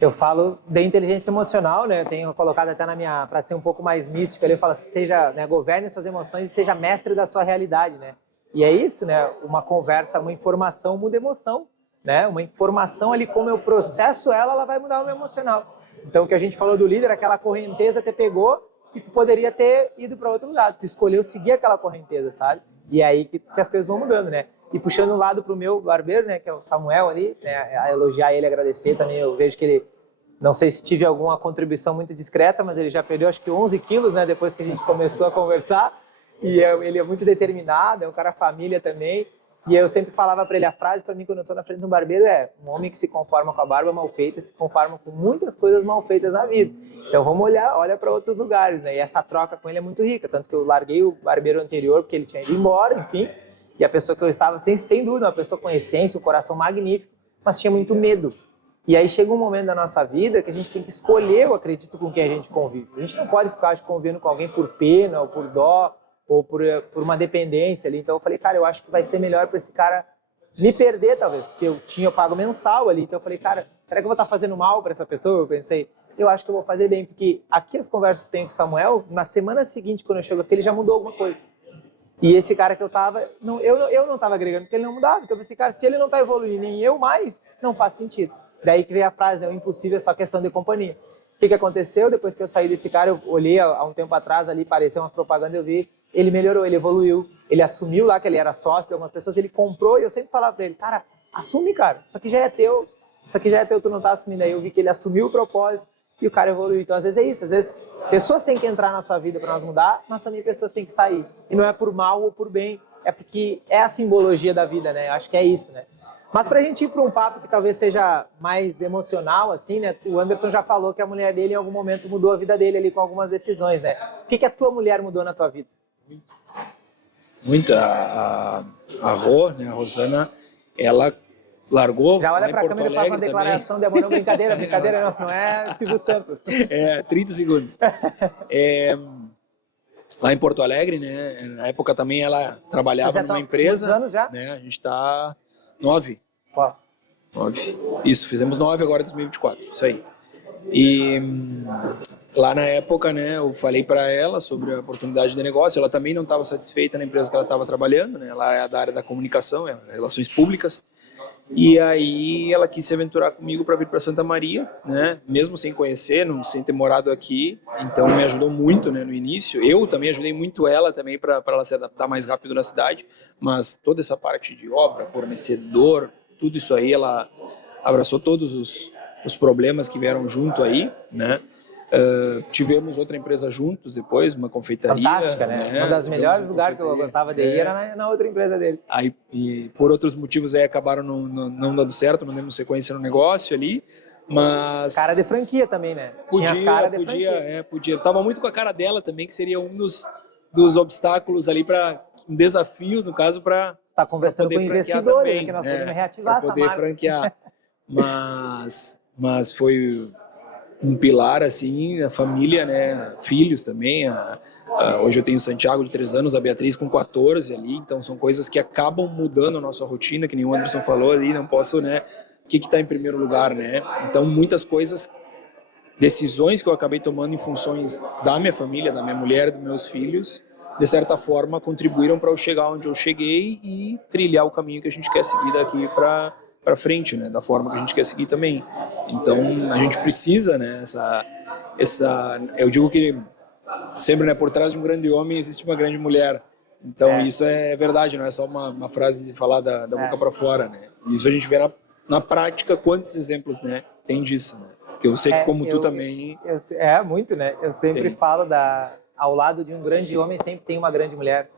Eu falo de inteligência emocional, né? Eu tenho colocado até para ser um pouco mais místico, ali eu falo, seja, né, governe suas emoções e seja mestre da sua realidade, né? E é isso, né? Uma conversa, uma informação muda emoção, né? Uma informação ali, como eu processo ela vai mudar o meu emocional. Então, o que a gente falou do líder, aquela correnteza te pegou e tu poderia ter ido para outro lado. Tu escolheu seguir aquela correnteza, sabe? E é aí que as coisas vão mudando, né? E puxando o lado pro meu barbeiro, né, que é o Samuel ali, né, a elogiar ele, agradecer também. Eu vejo que ele, não sei se tive alguma contribuição muito discreta, mas ele já perdeu acho que 11 quilos, né, depois que a gente começou a conversar. E ele é muito determinado, é um cara família também. E eu sempre falava para ele, a frase para mim quando eu tô na frente de um barbeiro é: um homem que se conforma com a barba mal feita se conforma com muitas coisas mal feitas na vida. Então vamos olha para outros lugares, né? E essa troca com ele é muito rica, tanto que eu larguei o barbeiro anterior porque ele tinha ido embora, enfim. E a pessoa que eu estava, sem dúvida, uma pessoa com essência, um coração magnífico, mas tinha muito medo. E aí chega um momento da nossa vida que a gente tem que escolher, eu acredito, com quem a gente convive. A gente não pode ficar convivendo com alguém por pena ou por dó, ou por uma dependência ali. Então eu falei, cara, eu acho que vai ser melhor para esse cara me perder, talvez, porque eu pago mensal ali. Então eu falei, cara, será que eu vou estar fazendo mal para essa pessoa? Eu pensei, eu acho que eu vou fazer bem, porque aqui as conversas que eu tenho com o Samuel, na semana seguinte, quando eu chego aqui, ele já mudou alguma coisa. E esse cara que eu tava, eu não tava agregando, porque ele não mudava. Então eu pensei, cara, se ele não tá evoluindo, nem eu mais, não faz sentido. Daí que veio a frase, né, o impossível é só questão de companhia. O que aconteceu? Depois que eu saí desse cara, eu olhei há um tempo atrás ali, apareceu umas propagandas, eu vi, ele melhorou, ele evoluiu, ele assumiu lá que ele era sócio de algumas pessoas, ele comprou, e eu sempre falava pra ele, cara, assume, cara, isso aqui já é teu, tu não tá assumindo. Aí eu vi que ele assumiu o propósito e o cara evoluiu. Então às vezes é isso, às vezes pessoas têm que entrar na sua vida para nós mudar, mas também pessoas têm que sair. E não é por mal ou por bem, é porque é a simbologia da vida, né? Eu acho que é isso, né? Mas pra gente ir para um papo que talvez seja mais emocional, assim, né? O Anderson já falou que a mulher dele em algum momento mudou a vida dele ali com algumas decisões, né? O que a tua mulher mudou na tua vida? Muito. A Rô, né, a Rosana, ela largou. Já olha para a câmera e faz uma declaração de amor. Não, brincadeira não é Silvio Santos. 30 segundos. Lá em Porto Alegre, né? Na época também ela trabalhava numa empresa. Quantos anos já? Né, a gente está 9. Qual? 9. Isso, fizemos 9 agora em 2024. Isso aí. E lá na época, né, eu falei para ela sobre a oportunidade de negócio. Ela também não estava satisfeita na empresa que ela estava trabalhando, né? Ela é da área da comunicação, relações públicas. E aí ela quis se aventurar comigo para vir para Santa Maria, né? Mesmo sem conhecer, sem ter morado aqui. Então me ajudou muito, né, no início. Eu também ajudei muito ela também para ela se adaptar mais rápido na cidade. Mas toda essa parte de obra, fornecedor, tudo isso aí, ela abraçou todos os problemas que vieram junto aí, né? Tivemos outra empresa juntos depois, uma confeitaria. Fantástica, né? Uma das melhores lugares que eu gostava de ir era na outra empresa dele. Aí, e por outros motivos aí acabaram não dando certo, não demos sequência no negócio ali, mas... Cara de franquia também, né? Podia. Tava muito com a cara dela também, que seria um dos obstáculos ali para um desafio, no caso, para tá conversando com investidores, também, né, que nós podemos reativar essa marca. Poder franquear. Mas foi um pilar, assim, a família, né, filhos também, hoje eu tenho o Santiago de 3 anos, a Beatriz com 14 ali, então são coisas que acabam mudando a nossa rotina, que nem o Anderson falou ali, não posso, né, o que está em primeiro lugar, né, então muitas coisas, decisões que eu acabei tomando em funções da minha família, da minha mulher, dos meus filhos, de certa forma contribuíram para eu chegar onde eu cheguei e trilhar o caminho que a gente quer seguir daqui para frente, né, da forma que a gente quer seguir também. Então a gente precisa, né, eu digo que sempre, né, por trás de um grande homem existe uma grande mulher. Então isso é verdade, não é só uma frase de falar da boca para fora, né. Isso a gente vê na prática quantos exemplos, né, tem disso, né. Que eu sei que como tu também. Muito, né. Eu sempre falo ao lado de um grande homem sempre tem uma grande mulher.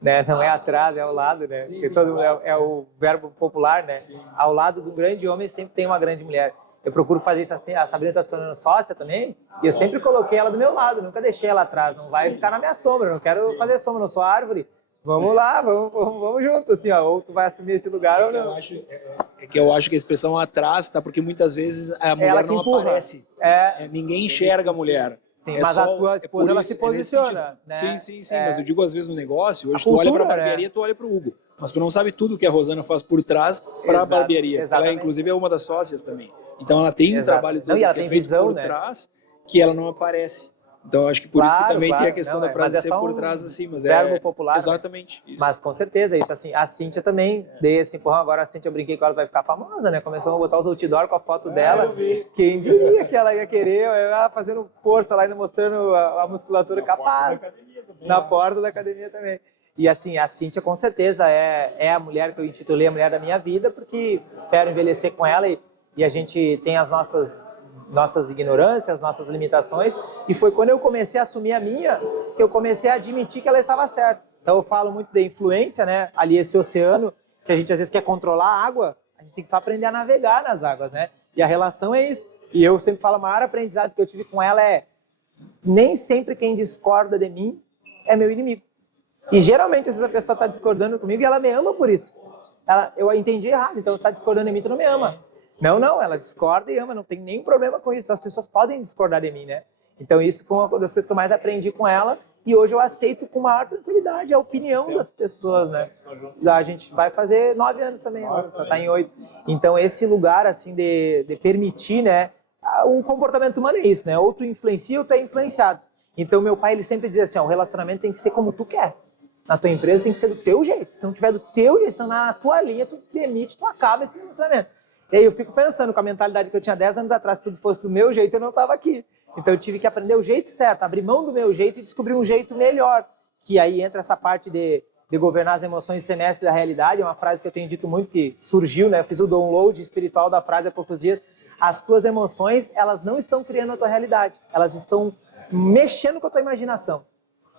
Né? Não é atrás, é ao lado, né? Porque todo mundo é o verbo popular, né? Sim. Ao lado de um grande homem sempre tem uma grande mulher. Eu procuro fazer isso assim, a Sabrina está se tornando sócia também, e eu sempre coloquei ela do meu lado, nunca deixei ela atrás, não vai ficar na minha sombra, não quero fazer sombra, não sou árvore. Vamos lá, vamos junto, assim, ó, ou tu vai assumir esse lugar ou não. Eu acho que a expressão atrás, tá? Porque muitas vezes a mulher não aparece. Ninguém enxerga a mulher. Sim, mas a tua esposa, ela se posiciona, né? Sim, mas eu digo às vezes no negócio, hoje tu cultura, olha para a barbearia, tu olha para o Hugo, mas tu não sabe tudo que a Rosana faz por trás para a barbearia. Ela, inclusive, é uma das sócias também. Então, ela tem um trabalho todo que é feito visão, por trás, que ela não aparece. Então, eu acho que por isso que também tem a questão da frase ser por trás, assim, mas verbo popular. Exatamente. Né? Isso. Mas com certeza, isso assim, a Cíntia também dei esse empurrão, agora a Cíntia, eu brinquei com ela, vai ficar famosa, né? Começou a botar os outdoor com a foto dela. Quem diria que ela ia querer, ela fazendo força lá, ainda mostrando a musculatura capaz. Na porta da academia também. E assim, a Cíntia com certeza é a mulher que eu intitulei a mulher da minha vida, porque espero envelhecer com ela e a gente tem as nossas ignorâncias, nossas limitações, e foi quando eu comecei a assumir a minha, que eu comecei a admitir que ela estava certa. Então eu falo muito de influência, né? Ali esse oceano, que a gente às vezes quer controlar a água, a gente tem que só aprender a navegar nas águas, né? E a relação é isso. E eu sempre falo, o maior aprendizado que eu tive com ela é nem sempre quem discorda de mim é meu inimigo. E geralmente essa pessoa está discordando comigo e ela me ama por isso. Eu entendi errado, então está discordando de mim, tu não me ama. Não, ela discorda e ama, não tem nenhum problema com isso. As pessoas podem discordar de mim, né? Então isso foi uma das coisas que eu mais aprendi com ela e hoje eu aceito com maior tranquilidade a opinião das pessoas, né? A gente vai fazer 9 anos também, tá em 8. Então esse lugar, assim, de permitir, né? O comportamento humano é isso, né? Ou tu influencia ou tu é influenciado. Então meu pai, ele sempre dizia assim, ó, o relacionamento tem que ser como tu quer. Na tua empresa tem que ser do teu jeito. Se não tiver do teu jeito, se não na tua linha, tu demite, tu acaba esse relacionamento. E aí eu fico pensando, com a mentalidade que eu tinha 10 anos atrás, se tudo fosse do meu jeito, eu não estava aqui. Então eu tive que aprender o jeito certo, abrir mão do meu jeito e descobrir um jeito melhor. Que aí entra essa parte de governar as emoções semestre da realidade, é uma frase que eu tenho dito muito, que surgiu, né? Eu fiz o download espiritual da frase há poucos dias. As tuas emoções, elas não estão criando a tua realidade, elas estão mexendo com a tua imaginação.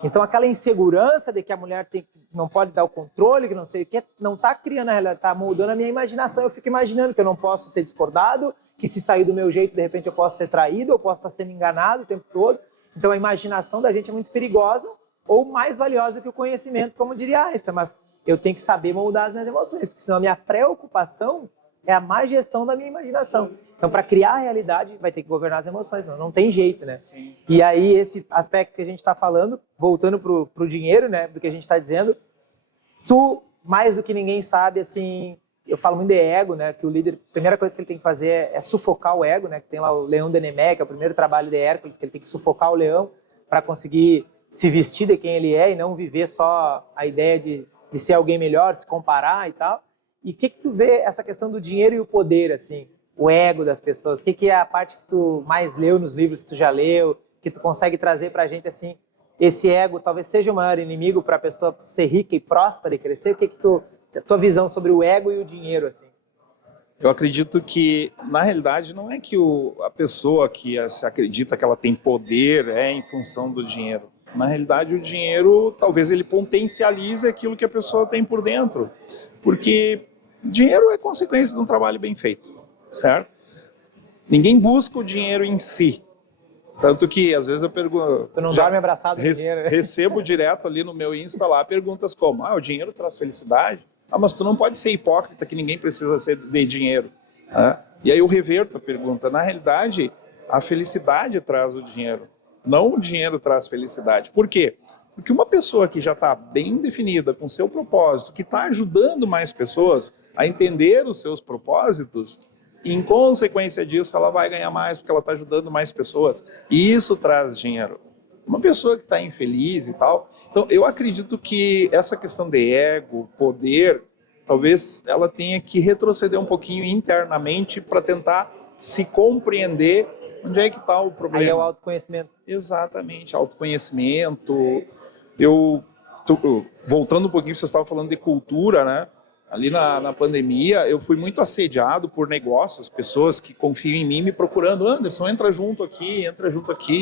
Então aquela insegurança de que a mulher não pode dar o controle, que não sei o que, não está criando a realidade, está moldando a minha imaginação. Eu fico imaginando que eu não posso ser discordado, que se sair do meu jeito, de repente eu posso ser traído, eu posso estar sendo enganado o tempo todo. Então a imaginação da gente é muito perigosa ou mais valiosa que o conhecimento, como diria Einstein. Mas eu tenho que saber moldar as minhas emoções, porque senão a minha preocupação é a má gestão da minha imaginação. Então, para criar a realidade, vai ter que governar as emoções, não tem jeito, né? Sim. E aí, esse aspecto que a gente está falando, voltando pro dinheiro, né, do que a gente está dizendo, tu, mais do que ninguém sabe, assim, eu falo muito de ego, né, que o líder, a primeira coisa que ele tem que fazer é sufocar o ego, né, que tem lá o leão de Nemé, que é o primeiro trabalho de Hércules, que ele tem que sufocar o leão para conseguir se vestir de quem ele é e não viver só a ideia de ser alguém melhor, de se comparar e tal. E o que tu vê essa questão do dinheiro e o poder, assim? O ego das pessoas, o que é a parte que tu mais leu nos livros que tu já leu, que tu consegue trazer pra gente, assim, esse ego talvez seja o maior inimigo para a pessoa ser rica e próspera e crescer? O que a tua visão sobre o ego e o dinheiro, assim? Eu acredito que, na realidade, não é que a pessoa que se acredita que ela tem poder é em função do dinheiro. Na realidade, o dinheiro, talvez ele potencialize aquilo que a pessoa tem por dentro, porque dinheiro é consequência de um trabalho bem feito. Certo? Ninguém busca o dinheiro em si. Tanto que, às vezes, eu pergunto... Tu não dorme abraçado com dinheiro. Recebo direto ali no meu Insta lá perguntas como, o dinheiro traz felicidade? Mas tu não pode ser hipócrita que ninguém precisa ser de dinheiro. Né? E aí eu reverto a pergunta. Na realidade, a felicidade traz o dinheiro. Não o dinheiro traz felicidade. Por quê? Porque uma pessoa que já está bem definida com seu propósito, que está ajudando mais pessoas a entender os seus propósitos, em consequência disso, ela vai ganhar mais porque ela está ajudando mais pessoas. E isso traz dinheiro. Uma pessoa que está infeliz e tal. Então, eu acredito que essa questão de ego, poder, talvez ela tenha que retroceder um pouquinho internamente para tentar se compreender onde é que está o problema. Aí é o autoconhecimento. Exatamente, autoconhecimento. Voltando um pouquinho, vocês estavam falando de cultura, né? Ali na pandemia, eu fui muito assediado por negócios, pessoas que confiam em mim me procurando, Anderson, entra junto aqui,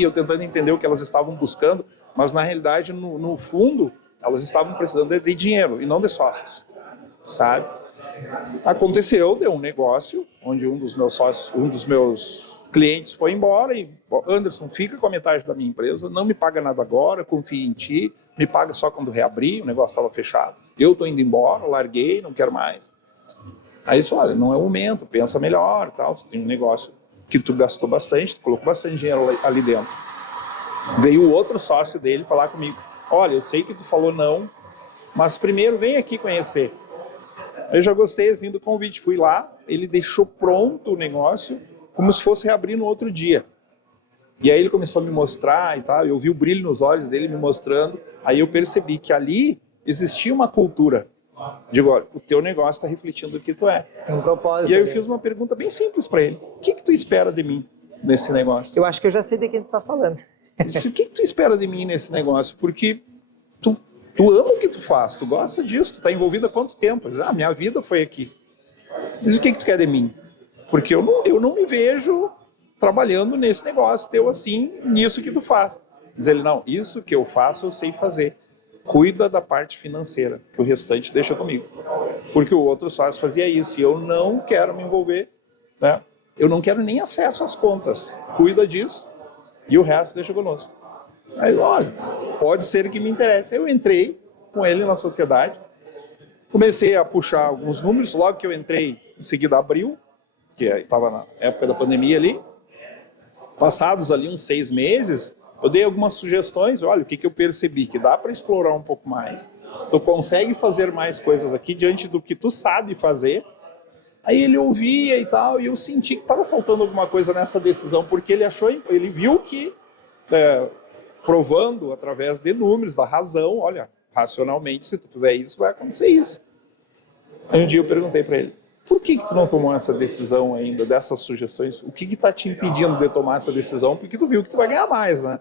eu tentando entender o que elas estavam buscando, mas na realidade, no fundo, elas estavam precisando de dinheiro e não de sócios, sabe? Aconteceu, deu um negócio, onde um dos meus clientes foi embora e, Anderson, fica com a metade da minha empresa, não me paga nada agora, confio em ti, me paga só quando reabrir, o negócio estava fechado. Eu estou indo embora, larguei, não quero mais. Aí ele disse, olha, não é o momento, pensa melhor, tal. Tu tem um negócio que tu gastou bastante, tu colocou bastante dinheiro ali dentro. Veio o outro sócio dele falar comigo, olha, eu sei que tu falou não, mas primeiro vem aqui conhecer. Eu já gostei assim do convite, fui lá, ele deixou pronto o negócio, como se fosse reabrir no outro dia. E aí ele começou a me mostrar e tal, eu vi o brilho nos olhos dele me mostrando, aí eu percebi que ali existia uma cultura. Digo, olha, o teu negócio está refletindo o que tu é. Um propósito. E aí eu fiz uma pergunta bem simples para ele, o que tu espera de mim nesse negócio? Eu acho que eu já sei de quem tu tá falando. Eu disse, o que tu espera de mim nesse negócio? Porque tu ama o que tu faz, tu gosta disso, tu tá envolvido há quanto tempo? Ele disse, minha vida foi aqui. Mas o que tu quer de mim? Porque eu não me vejo trabalhando nesse negócio teu assim, nisso que tu faz. Diz ele, não, isso que eu faço eu sei fazer. Cuida da parte financeira, que o restante deixa comigo. Porque o outro sócio fazia isso, e eu não quero me envolver, né? Eu não quero nem acesso às contas. Cuida disso, e o resto deixa conosco. Aí, olha, pode ser que me interesse. Aí eu entrei com ele na sociedade, comecei a puxar alguns números, logo que eu entrei, em seguida abril, que estava na época da pandemia ali, passados ali uns 6 meses, eu dei algumas sugestões, olha, o que eu percebi, que dá para explorar um pouco mais, tu consegue fazer mais coisas aqui diante do que tu sabe fazer. Aí ele ouvia e tal, e eu senti que estava faltando alguma coisa nessa decisão, porque ele viu que, provando através de números, da razão, olha, racionalmente, se tu fizer isso, vai acontecer isso. Aí um dia eu perguntei para ele, por que tu não tomou essa decisão ainda, dessas sugestões? O que está te impedindo de tomar essa decisão? Porque tu viu que tu vai ganhar mais, né?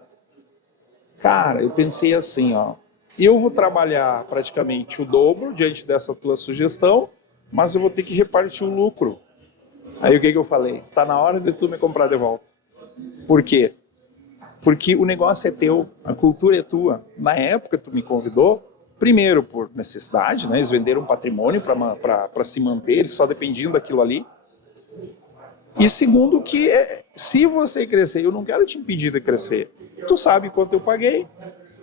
Cara, eu pensei assim, ó, eu vou trabalhar praticamente o dobro diante dessa tua sugestão, mas eu vou ter que repartir o lucro. Aí o que eu falei? Tá na hora de tu me comprar de volta. Por quê? Porque o negócio é teu, a cultura é tua. Na época tu me convidou, primeiro por necessidade, né? Eles venderam um patrimônio para se manter, eles só dependiam daquilo ali. E segundo que se você crescer, eu não quero te impedir de crescer. Tu sabe quanto eu paguei,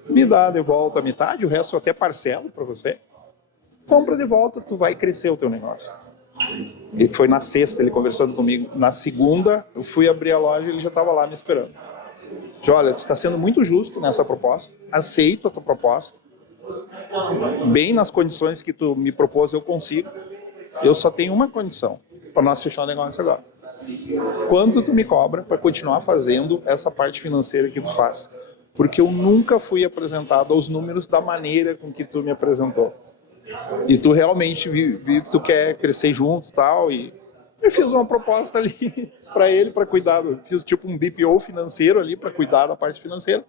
me dá de volta a metade, o resto eu até parcelo para você. Compra de volta, tu vai crescer o teu negócio. E foi na sexta ele conversando comigo. Na segunda, eu fui abrir a loja e ele já estava lá me esperando. Disse, olha, tu está sendo muito justo nessa proposta, aceito a tua proposta. Bem nas condições que tu me propôs, eu consigo. Eu só tenho uma condição para nós fechar o negócio agora. Quanto tu me cobra para continuar fazendo essa parte financeira que tu faz? Porque eu nunca fui apresentado aos números da maneira com que tu me apresentou. E tu realmente viu que tu quer crescer junto e tal, e eu fiz uma proposta ali para ele, para cuidar, fiz tipo um BPO financeiro ali para cuidar da parte financeira.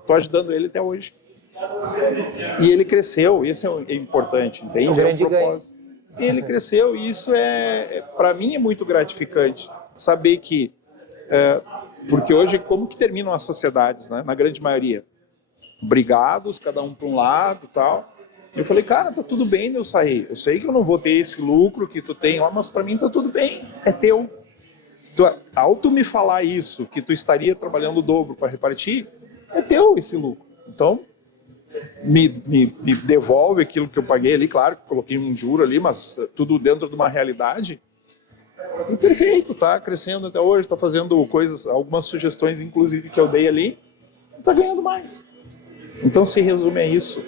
Estou ajudando ele até hoje. E ele cresceu, isso é importante, entende? É um grande ganho. E ele cresceu, e isso para mim é muito gratificante, saber que, porque hoje como que terminam as sociedades, né? Na grande maioria, brigados, cada um para um lado e tal. Eu falei, cara, tá tudo bem de eu sair. Eu sei que eu não vou ter esse lucro que tu tem lá, mas para mim tá tudo bem, é teu. Ao tu me falar isso, que tu estaria trabalhando o dobro para repartir, é teu esse lucro. Então, me devolve aquilo que eu paguei ali, claro, coloquei um juro ali, mas tudo dentro de uma realidade. E perfeito, tá crescendo até hoje, tá fazendo coisas, algumas sugestões, inclusive, que eu dei ali, tá ganhando mais. Então, se resume a isso.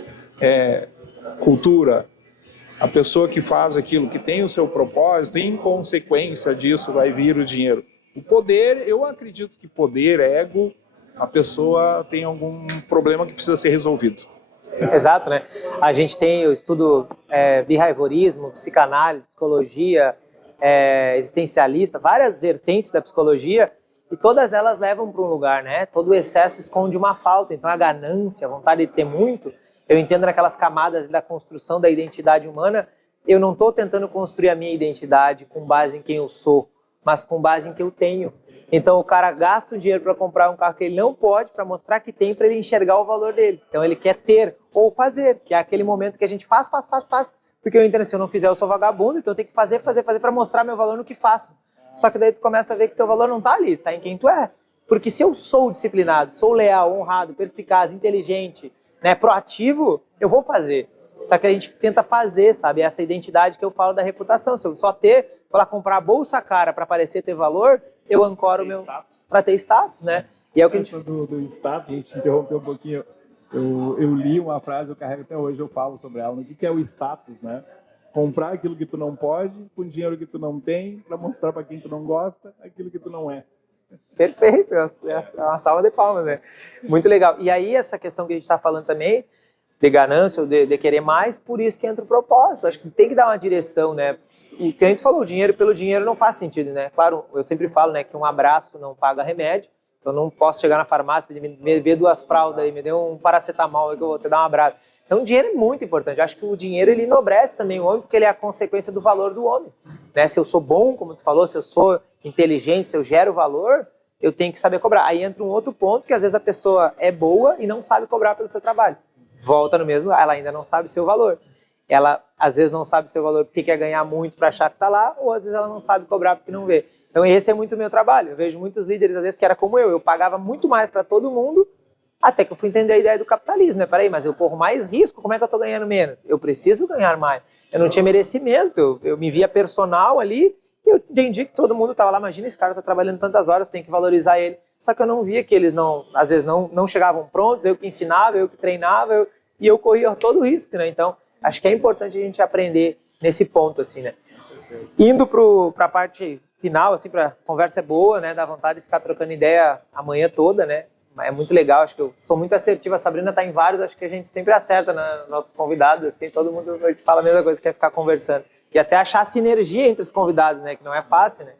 Cultura, a pessoa que faz aquilo, que tem o seu propósito, em consequência disso vai vir o dinheiro. O poder, eu acredito que poder, ego, a pessoa tem algum problema que precisa ser resolvido. Exato, né? A gente tem o estudo behaviorismo, psicanálise, psicologia, existencialista, várias vertentes da psicologia, e todas elas levam para um lugar, né? Todo o excesso esconde uma falta, então a ganância, a vontade de ter muito, eu entendo naquelas camadas da construção da identidade humana, eu não estou tentando construir a minha identidade com base em quem eu sou, mas com base em que eu tenho. Então o cara gasta o dinheiro para comprar um carro que ele não pode, para mostrar que tem, para ele enxergar o valor dele. Então ele quer ter ou fazer, que é aquele momento que a gente faz, porque eu entendo, se eu não fizer eu sou vagabundo, então eu tenho que fazer para mostrar meu valor no que faço. Só que daí tu começa a ver que teu valor não está ali, está em quem tu é. Porque se eu sou disciplinado, sou leal, honrado, perspicaz, inteligente, né, proativo, eu vou fazer. Só que a gente tenta fazer, sabe, essa identidade que eu falo da reputação. Se eu só comprar bolsa cara para parecer ter valor, eu ancoro o meu para ter status, né? E é o que a gente... do status, a gente interrompeu um pouquinho. Eu li uma frase, eu carrego até hoje, eu falo sobre ela. O que é o status, né? Comprar aquilo que tu não pode, com dinheiro que tu não tem, para mostrar para quem tu não gosta aquilo que tu não é. Perfeito, é uma salva de palmas, né? Muito legal. E aí essa questão que a gente está falando também, de ganância ou de querer mais, por isso que entra o propósito. Acho que tem que dar uma direção, né? O que a gente falou, o dinheiro pelo dinheiro não faz sentido, né? Claro, eu sempre falo, né, que um abraço não paga remédio. Eu não posso chegar na farmácia e me ver 2 fraldas aí, me dê um paracetamol aí que eu vou te dar um abraço. Então o dinheiro é muito importante. Eu acho que o dinheiro ele enobrece também o homem, porque ele é a consequência do valor do homem. Né? Se eu sou bom, como tu falou, se eu sou inteligente, se eu gero valor, eu tenho que saber cobrar. Aí entra um outro ponto, que às vezes a pessoa é boa e não sabe cobrar pelo seu trabalho. Volta no mesmo, ela ainda não sabe o seu valor. Ela às vezes não sabe o seu valor porque quer ganhar muito para achar que está lá, ou às vezes ela não sabe cobrar porque não vê. Então esse é muito o meu trabalho. Eu vejo muitos líderes às vezes que era como eu pagava muito mais para todo mundo, até que eu fui entender a ideia do capitalismo, né? Peraí, mas eu corro mais risco, como é que eu estou ganhando menos? Eu preciso ganhar mais. Eu não tinha merecimento, eu me via personal ali, e eu entendi que todo mundo estava lá, imagina, esse cara está trabalhando tantas horas, tem que valorizar ele. Só que eu não via que eles às vezes não chegavam prontos, eu que ensinava, eu que treinava, e eu corria todo o risco, né? Então, acho que é importante a gente aprender nesse ponto, assim, né? Indo para a parte final, assim, para conversa é boa, né? Dá vontade de ficar trocando ideia a manhã toda, né? É muito legal, acho que eu sou muito assertivo, a Sabrina está em vários, acho que a gente sempre acerta, né? Nossos convidados, assim, todo mundo fala a mesma coisa, quer ficar conversando. E até achar sinergia entre os convidados, né? Que não é fácil, né?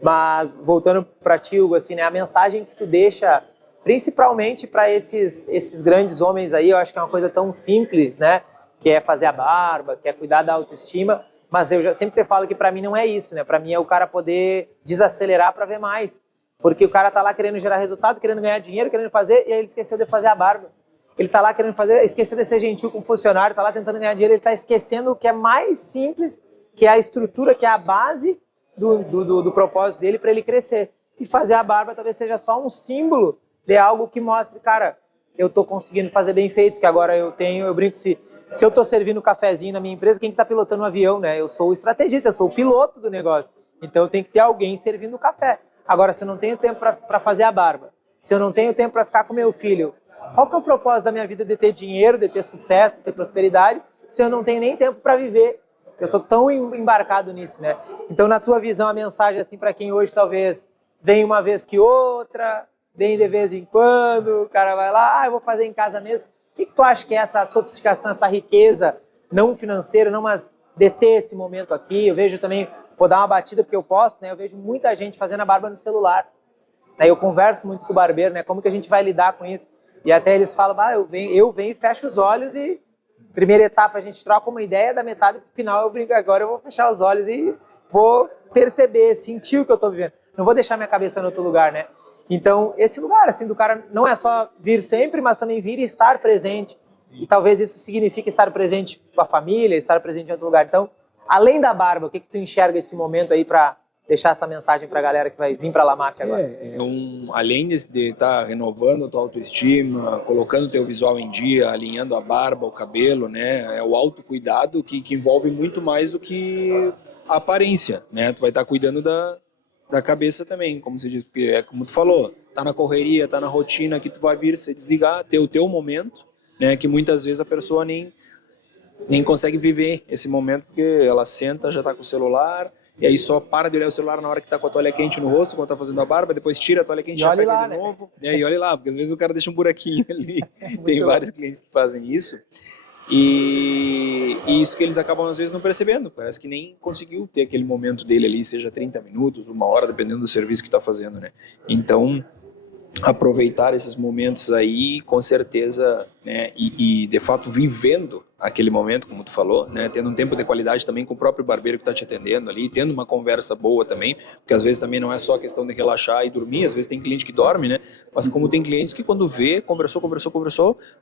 Mas, voltando para ti, Hugo, assim, né? A mensagem que tu deixa, principalmente para esses grandes homens aí, eu acho que é uma coisa tão simples, né? Que é fazer a barba, que é cuidar da autoestima, mas eu já sempre te falo que para mim não é isso, né? Para mim é o cara poder desacelerar para ver mais. Porque o cara tá lá querendo gerar resultado, querendo ganhar dinheiro, querendo fazer, e aí ele esqueceu de fazer a barba. Ele tá lá querendo fazer, esqueceu de ser gentil com o funcionário, tá lá tentando ganhar dinheiro, ele tá esquecendo o que é mais simples, que é a estrutura, que é a base do propósito dele para ele crescer. E fazer a barba talvez seja só um símbolo de algo que mostre, cara, eu tô conseguindo fazer bem feito, que agora eu brinco, se eu tô servindo um cafezinho na minha empresa, quem que tá pilotando o avião, né? Eu sou o estrategista, eu sou o piloto do negócio. Então tem que ter alguém servindo o café. Agora, se eu não tenho tempo para fazer a barba, se eu não tenho tempo para ficar com meu filho, qual que é o propósito da minha vida de ter dinheiro, de ter sucesso, de ter prosperidade, se eu não tenho nem tempo para viver? Eu sou tão embarcado nisso, né? Então, na tua visão, a mensagem, assim, para quem hoje talvez vem uma vez que outra, vem de vez em quando, o cara vai lá, eu vou fazer em casa mesmo. O que tu acha que é essa sofisticação, essa riqueza, não financeira, não, mas de ter esse momento aqui? Eu vejo também, vou dar uma batida porque eu posso, né? Eu vejo muita gente fazendo a barba no celular. Aí eu converso muito com o barbeiro, né? Como que a gente vai lidar com isso? E até eles falam, eu venho e fecho os olhos e primeira etapa a gente troca uma ideia, da metade pro final eu brinco, agora eu vou fechar os olhos e vou perceber, sentir o que eu tô vivendo. Não vou deixar minha cabeça em outro lugar, né? Então, esse lugar, assim, do cara não é só vir sempre, mas também vir e estar presente. E talvez isso signifique estar presente com a família, estar presente em outro lugar. Então, além da barba, o que tu enxerga esse momento aí para deixar essa mensagem para a galera que vai vir para a La Mafia agora? Além de estar renovando a tua autoestima, colocando o teu visual em dia, alinhando a barba, o cabelo, né? É o autocuidado que envolve muito mais do que a aparência, né? Tu vai estar cuidando da cabeça também, como você diz, porque é como tu falou, tá na correria, tá na rotina, que tu vai vir, se desligar, ter o teu momento, né? Que muitas vezes a pessoa nem consegue viver esse momento, porque ela senta, já tá com o celular, e aí só para de olhar o celular na hora que tá com a toalha quente no rosto, quando tá fazendo a barba, depois tira a toalha quente e já pega lá, de novo, né? E olha lá, porque às vezes o cara deixa um buraquinho ali. Tem vários clientes que fazem isso. E isso que eles acabam às vezes não percebendo, parece que nem conseguiu ter aquele momento dele ali, seja 30 minutos, 1 hora, dependendo do serviço que está fazendo, né? Então, aproveitar esses momentos aí, com certeza, né? E de fato vivendo aquele momento, como tu falou, né? Tendo um tempo de qualidade também com o próprio barbeiro que está te atendendo ali, tendo uma conversa boa também, porque às vezes também não é só a questão de relaxar e dormir, às vezes tem cliente que dorme, né? Mas como tem clientes que quando vê, conversou,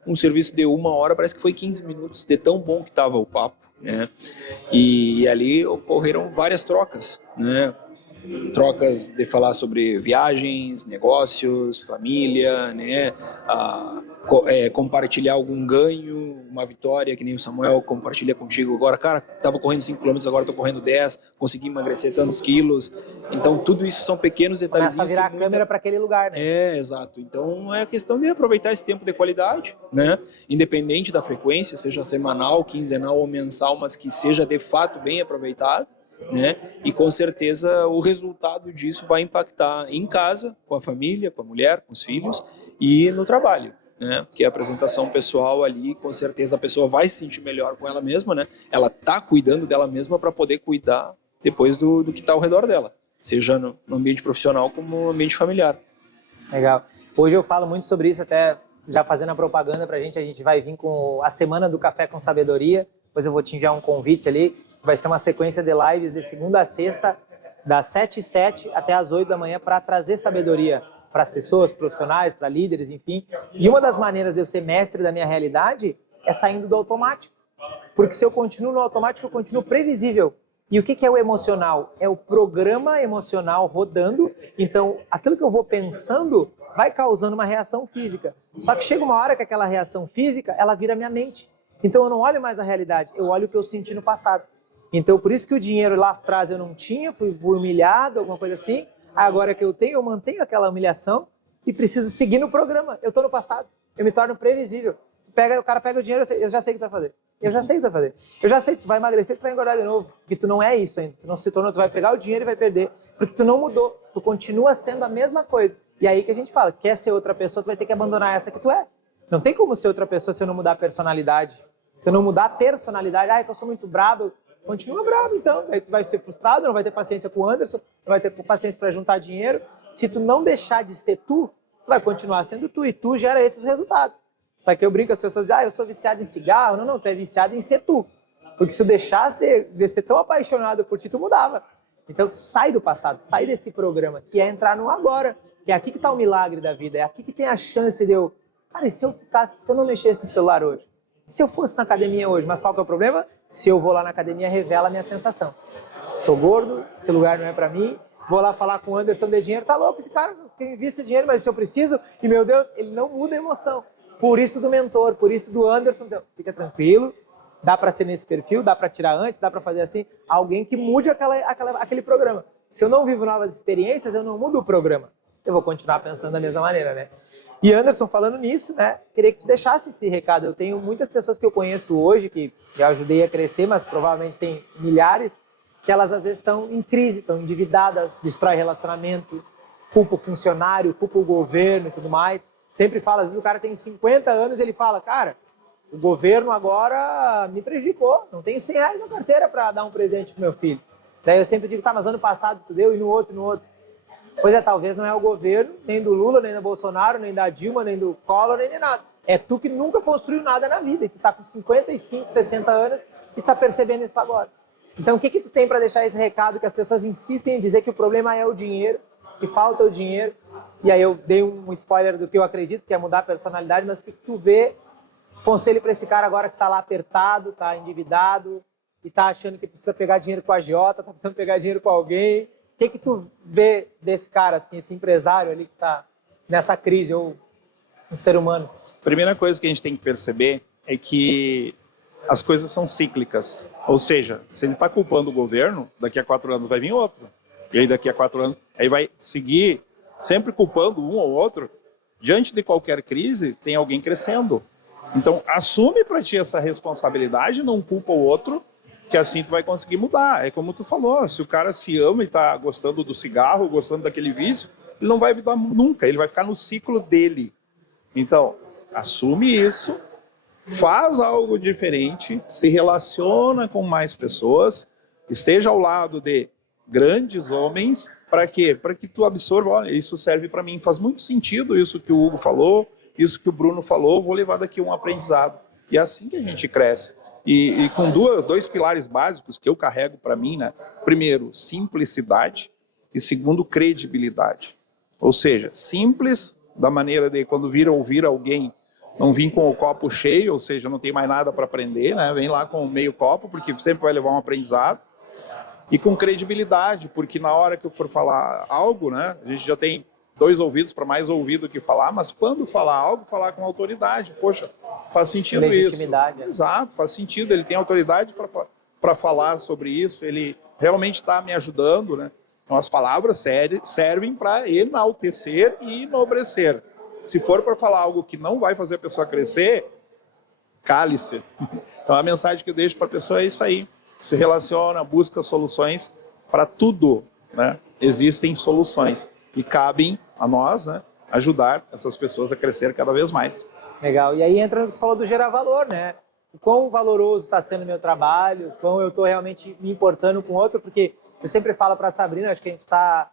um serviço de 1 hora parece que foi 15 minutos, de tão bom que estava o papo, né? E ali ocorreram várias trocas, né? Trocas de falar sobre viagens, negócios, família, né? compartilhar algum ganho, uma vitória, que nem o Samuel compartilha contigo agora. Cara, tava correndo 5 km, agora tô correndo 10, consegui emagrecer tantos quilos. Então, tudo isso são pequenos detalhezinhos. Começa a virar a câmera para aquele lugar, né? Exato. Então, é questão de aproveitar esse tempo de qualidade, né? Independente da frequência, seja semanal, quinzenal ou mensal, mas que seja de fato bem aproveitado, né? E com certeza o resultado disso vai impactar em casa, com a família, com a mulher, com os filhos e no trabalho, né? Porque a apresentação pessoal ali, com certeza a pessoa vai se sentir melhor com ela mesma, né? Ela tá cuidando dela mesma para poder cuidar depois do que está ao redor dela, seja no ambiente profissional como no ambiente familiar. Legal. Hoje eu falo muito sobre isso, até já fazendo a propaganda pra gente, a gente vai vir com a Semana do Café com Sabedoria, depois eu vou te enviar um convite ali, vai ser uma sequência de lives de segunda a sexta, das 7h07 até as 8 da manhã, para trazer sabedoria para as pessoas, profissionais, para líderes, enfim. E uma das maneiras de eu ser mestre da minha realidade é saindo do automático. Porque se eu continuo no automático, eu continuo previsível. E o que é o emocional? É o programa emocional rodando. Então, aquilo que eu vou pensando vai causando uma reação física. Só que chega uma hora que aquela reação física, ela vira minha mente. Então, eu não olho mais a realidade, eu olho o que eu senti no passado. Então, por isso que o dinheiro lá atrás eu não tinha, fui humilhado, alguma coisa assim. Agora que eu tenho, eu mantenho aquela humilhação e preciso seguir no programa. Eu estou no passado, eu me torno previsível. O cara pega o dinheiro, eu já sei o que tu vai fazer. Eu já sei o que tu vai fazer. Eu já sei, tu vai emagrecer, tu vai engordar de novo. Porque tu não é isso ainda. Tu não se tornou, tu vai pegar o dinheiro e vai perder. Porque tu não mudou. Tu continua sendo a mesma coisa. E aí que a gente fala, quer ser outra pessoa, tu vai ter que abandonar essa que tu é. Não tem como ser outra pessoa se eu não mudar a personalidade. Se eu não mudar a personalidade, que eu sou muito brabo, continua brabo então. Aí tu vai ser frustrado, não vai ter paciência com o Anderson, não vai ter paciência para juntar dinheiro. Se tu não deixar de ser tu, tu vai continuar sendo tu. E tu gera esses resultados. Só que eu brinco, as pessoas dizem, eu sou viciado em cigarro. Não, tu é viciado em ser tu. Porque se tu deixasse de ser tão apaixonado por ti, tu mudava. Então sai do passado, sai desse programa, que é entrar no agora. Que é aqui que está o milagre da vida, é aqui que tem a chance de eu... Cara, e se eu não mexesse no celular hoje? E se eu fosse na academia hoje? Mas qual que é o problema? Se eu vou lá na academia, revela a minha sensação. Sou gordo, esse lugar não é pra mim, vou lá falar com o Anderson de dinheiro, tá louco esse cara, que investe dinheiro, mas se eu preciso, e meu Deus, ele não muda a emoção. Por isso do mentor, por isso do Anderson, então, fica tranquilo, dá pra ser nesse perfil, dá pra tirar antes, dá pra fazer assim, alguém que mude aquele programa. Se eu não vivo novas experiências, eu não mudo o programa. Eu vou continuar pensando da mesma maneira, né? E Anderson, falando nisso, né, queria que tu deixasse esse recado. Eu tenho muitas pessoas que eu conheço hoje, que eu ajudei a crescer, mas provavelmente tem milhares, que elas às vezes estão em crise, estão endividadas, destrói relacionamento, culpa o funcionário, culpa o governo e tudo mais. Sempre fala, às vezes o cara tem 50 anos e ele fala, cara, o governo agora me prejudicou, não tenho 100 reais na carteira para dar um presente pro meu filho. Daí eu sempre digo, tá, mas ano passado tu deu e no outro, no outro. Pois é, talvez não é o governo, nem do Lula, nem do Bolsonaro, nem da Dilma, nem do Collor, nem de nada. É tu que nunca construiu nada na vida, e tu tá com 55, 60 anos e tá percebendo isso agora. Então o que tu tem para deixar esse recado que as pessoas insistem em dizer que o problema é o dinheiro, que falta o dinheiro, e aí eu dei um spoiler do que eu acredito, que é mudar a personalidade, mas o que tu vê, conselho para esse cara agora que tá lá apertado, tá endividado, e tá achando que precisa pegar dinheiro com a agiota, tá precisando pegar dinheiro com alguém. O que tu vê desse cara, assim, esse empresário ali que está nessa crise, ou um ser humano? Primeira coisa que a gente tem que perceber é que as coisas são cíclicas. Ou seja, se ele está culpando o governo, daqui a 4 anos vai vir outro. E aí daqui a 4 anos, aí vai seguir sempre culpando um ou outro. Diante de qualquer crise, tem alguém crescendo. Então, assume para ti essa responsabilidade, não culpa o outro, que assim tu vai conseguir mudar. É como tu falou, se o cara se ama e tá gostando do cigarro, gostando daquele vício, ele não vai mudar nunca, ele vai ficar no ciclo dele. Então, assume isso, faz algo diferente, se relaciona com mais pessoas, esteja ao lado de grandes homens, para quê? Para que tu absorva, olha, isso serve para mim, faz muito sentido isso que o Hugo falou, isso que o Bruno falou, vou levar daqui um aprendizado. E é assim que a gente cresce. E com dois pilares básicos que eu carrego para mim, né? Primeiro, simplicidade e segundo, credibilidade. Ou seja, simples da maneira de quando vir ouvir alguém, não vir com o copo cheio, ou seja, não tem mais nada para aprender, né? Vem lá com meio copo, porque sempre vai levar um aprendizado. E com credibilidade, porque na hora que eu for falar algo, né? A gente já tem 2 ouvidos para mais ouvir do que falar, mas quando falar algo, falar com autoridade. Poxa, faz sentido isso. Legitimidade. Exato, faz sentido. Ele tem autoridade para falar sobre isso, ele realmente está me ajudando, né? Então as palavras servem para enaltecer e enobrecer. Se for para falar algo que não vai fazer a pessoa crescer, cale-se. Então a mensagem que eu deixo para a pessoa é isso aí. Se relaciona, busca soluções para tudo, né? Existem soluções e cabem a nós, né, ajudar essas pessoas a crescer cada vez mais. Legal. E aí entra no que você falou do gerar valor, né? O quão valoroso está sendo o meu trabalho, o quão eu estou realmente me importando com o outro, porque eu sempre falo para a Sabrina, acho que a gente está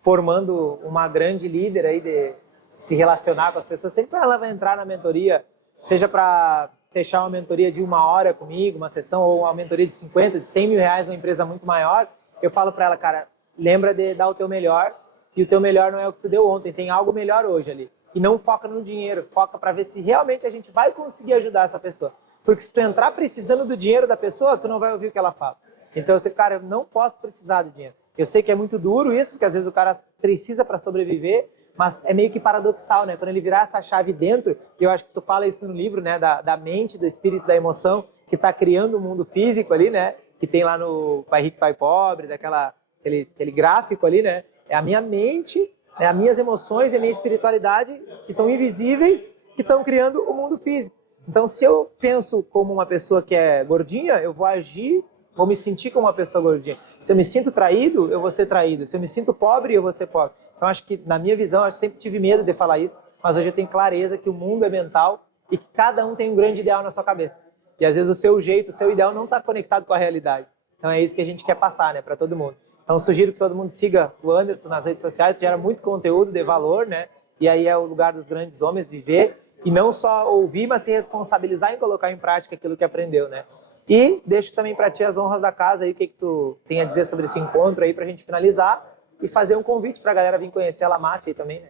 formando uma grande líder aí de se relacionar com as pessoas. Sempre ela vai entrar na mentoria, seja para fechar uma mentoria de 1 hora comigo, uma sessão, ou uma mentoria de 50, de 100 mil reais numa empresa muito maior, eu falo para ela, cara, lembra de dar o teu melhor, e o teu melhor não é o que tu deu ontem, tem algo melhor hoje ali. E não foca no dinheiro, foca para ver se realmente a gente vai conseguir ajudar essa pessoa. Porque se tu entrar precisando do dinheiro da pessoa, tu não vai ouvir o que ela fala. Então, você, cara, eu não posso precisar do dinheiro. Eu sei que é muito duro isso, porque às vezes o cara precisa para sobreviver, mas é meio que paradoxal, né? Quando ele virar essa chave dentro, e eu acho que tu fala isso no livro, né? Da mente, do espírito, da emoção, que está criando o mundo físico ali, né? Que tem lá no Pai Rico, Pai Pobre, aquele gráfico ali, né? É a minha mente, né? As minhas emoções e a minha espiritualidade, que são invisíveis, que estão criando o mundo físico. Então, se eu penso como uma pessoa que é gordinha, eu vou agir, vou me sentir como uma pessoa gordinha. Se eu me sinto traído, eu vou ser traído. Se eu me sinto pobre, eu vou ser pobre. Então, acho que, na minha visão, eu sempre tive medo de falar isso, mas hoje eu tenho clareza que o mundo é mental e que cada um tem um grande ideal na sua cabeça. E, às vezes, o seu jeito, o seu ideal não está conectado com a realidade. Então, é isso que a gente quer passar, né, para todo mundo. Então, sugiro que todo mundo siga o Anderson nas redes sociais, gera muito conteúdo de valor, né? E aí é o lugar dos grandes homens viver e não só ouvir, mas se responsabilizar em colocar em prática aquilo que aprendeu, né? E deixo também para ti as honras da casa aí, o que que tu tem a dizer sobre esse encontro aí pra gente finalizar e fazer um convite pra galera vir conhecer a La Mafia aí também, né?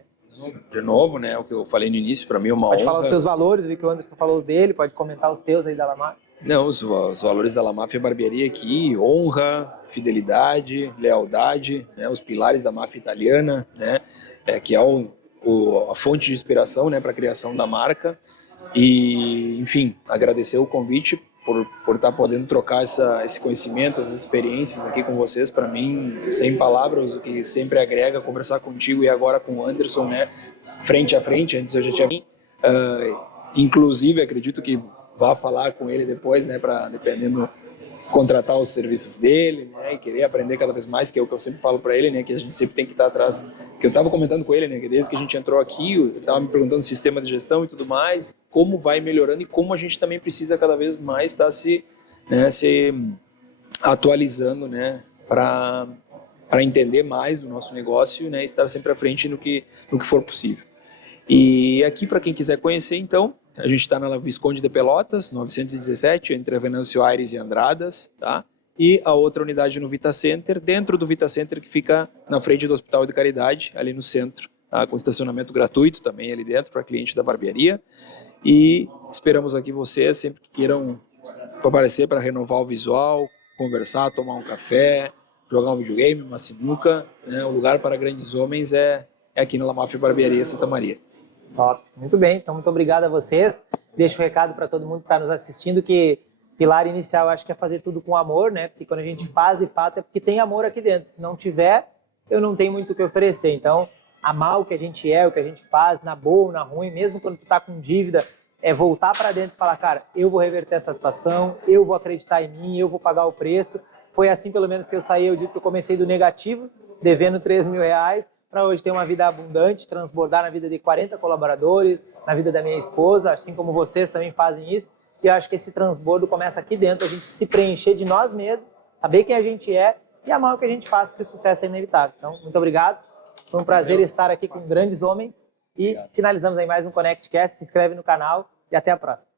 De novo, né, o que eu falei no início, para mim é uma Pode honra. falar os teus valores, eu vi que o Anderson falou os dele, pode comentar os teus aí da La Mafia. Não, os valores da La Mafia Barbearia aqui, honra, fidelidade, lealdade, né, os pilares da máfia italiana, né, que é a fonte de inspiração, né, para a criação da marca. E, enfim, agradecer o convite por estar podendo trocar esse conhecimento, essas experiências aqui com vocês. Para mim, sem palavras, o que sempre agrega conversar contigo e agora com o Anderson, né, frente a frente. Antes eu já tinha inclusive acredito que vá falar com ele depois, né, para, dependendo, contratar os serviços dele, né, e querer aprender cada vez mais, que é o que eu sempre falo para ele, né, que a gente sempre tem que estar atrás. Que eu estava comentando com ele, né, que desde que a gente entrou aqui, ele estava me perguntando o sistema de gestão e tudo mais, como vai melhorando e como a gente também precisa cada vez mais estar se atualizando, né, para entender mais do nosso negócio, né, e estar sempre à frente no que for possível. E aqui, para quem quiser conhecer, então, a gente está na Visconde de Pelotas, 917, entre Venâncio Aires e Andradas, tá? E a outra unidade no Vita Center, dentro do Vita Center, que fica na frente do Hospital de Caridade, ali no centro, tá? Com estacionamento gratuito também ali dentro para cliente da barbearia. E esperamos aqui vocês, sempre que queiram aparecer para renovar o visual, conversar, tomar um café, jogar um videogame, uma sinuca, né? O lugar para grandes homens é aqui na La Mafia Barbearia Santa Maria. Top. Muito bem, então muito obrigado a vocês. Deixo um recado para todo mundo que está nos assistindo, que pilar inicial acho que é fazer tudo com amor, né? Porque quando a gente faz de fato é porque tem amor aqui dentro. Se não tiver, eu não tenho muito o que oferecer. Então, amar o que a gente é, o que a gente faz, na boa ou na ruim, mesmo quando tu tá com dívida, é voltar para dentro e falar, cara, eu vou reverter essa situação, eu vou acreditar em mim, eu vou pagar o preço. Foi assim pelo menos que eu saí, eu digo que eu comecei do negativo, devendo 3 mil reais, para hoje ter uma vida abundante, transbordar na vida de 40 colaboradores, na vida da minha esposa, assim como vocês também fazem isso. E eu acho que esse transbordo começa aqui dentro, a gente se preencher de nós mesmos, saber quem a gente é e amar o que a gente faz, porque o sucesso é inevitável. Então, muito obrigado. Foi um prazer estar aqui com grandes homens e finalizamos aí mais um ConnectCast. Se inscreve no canal e até a próxima.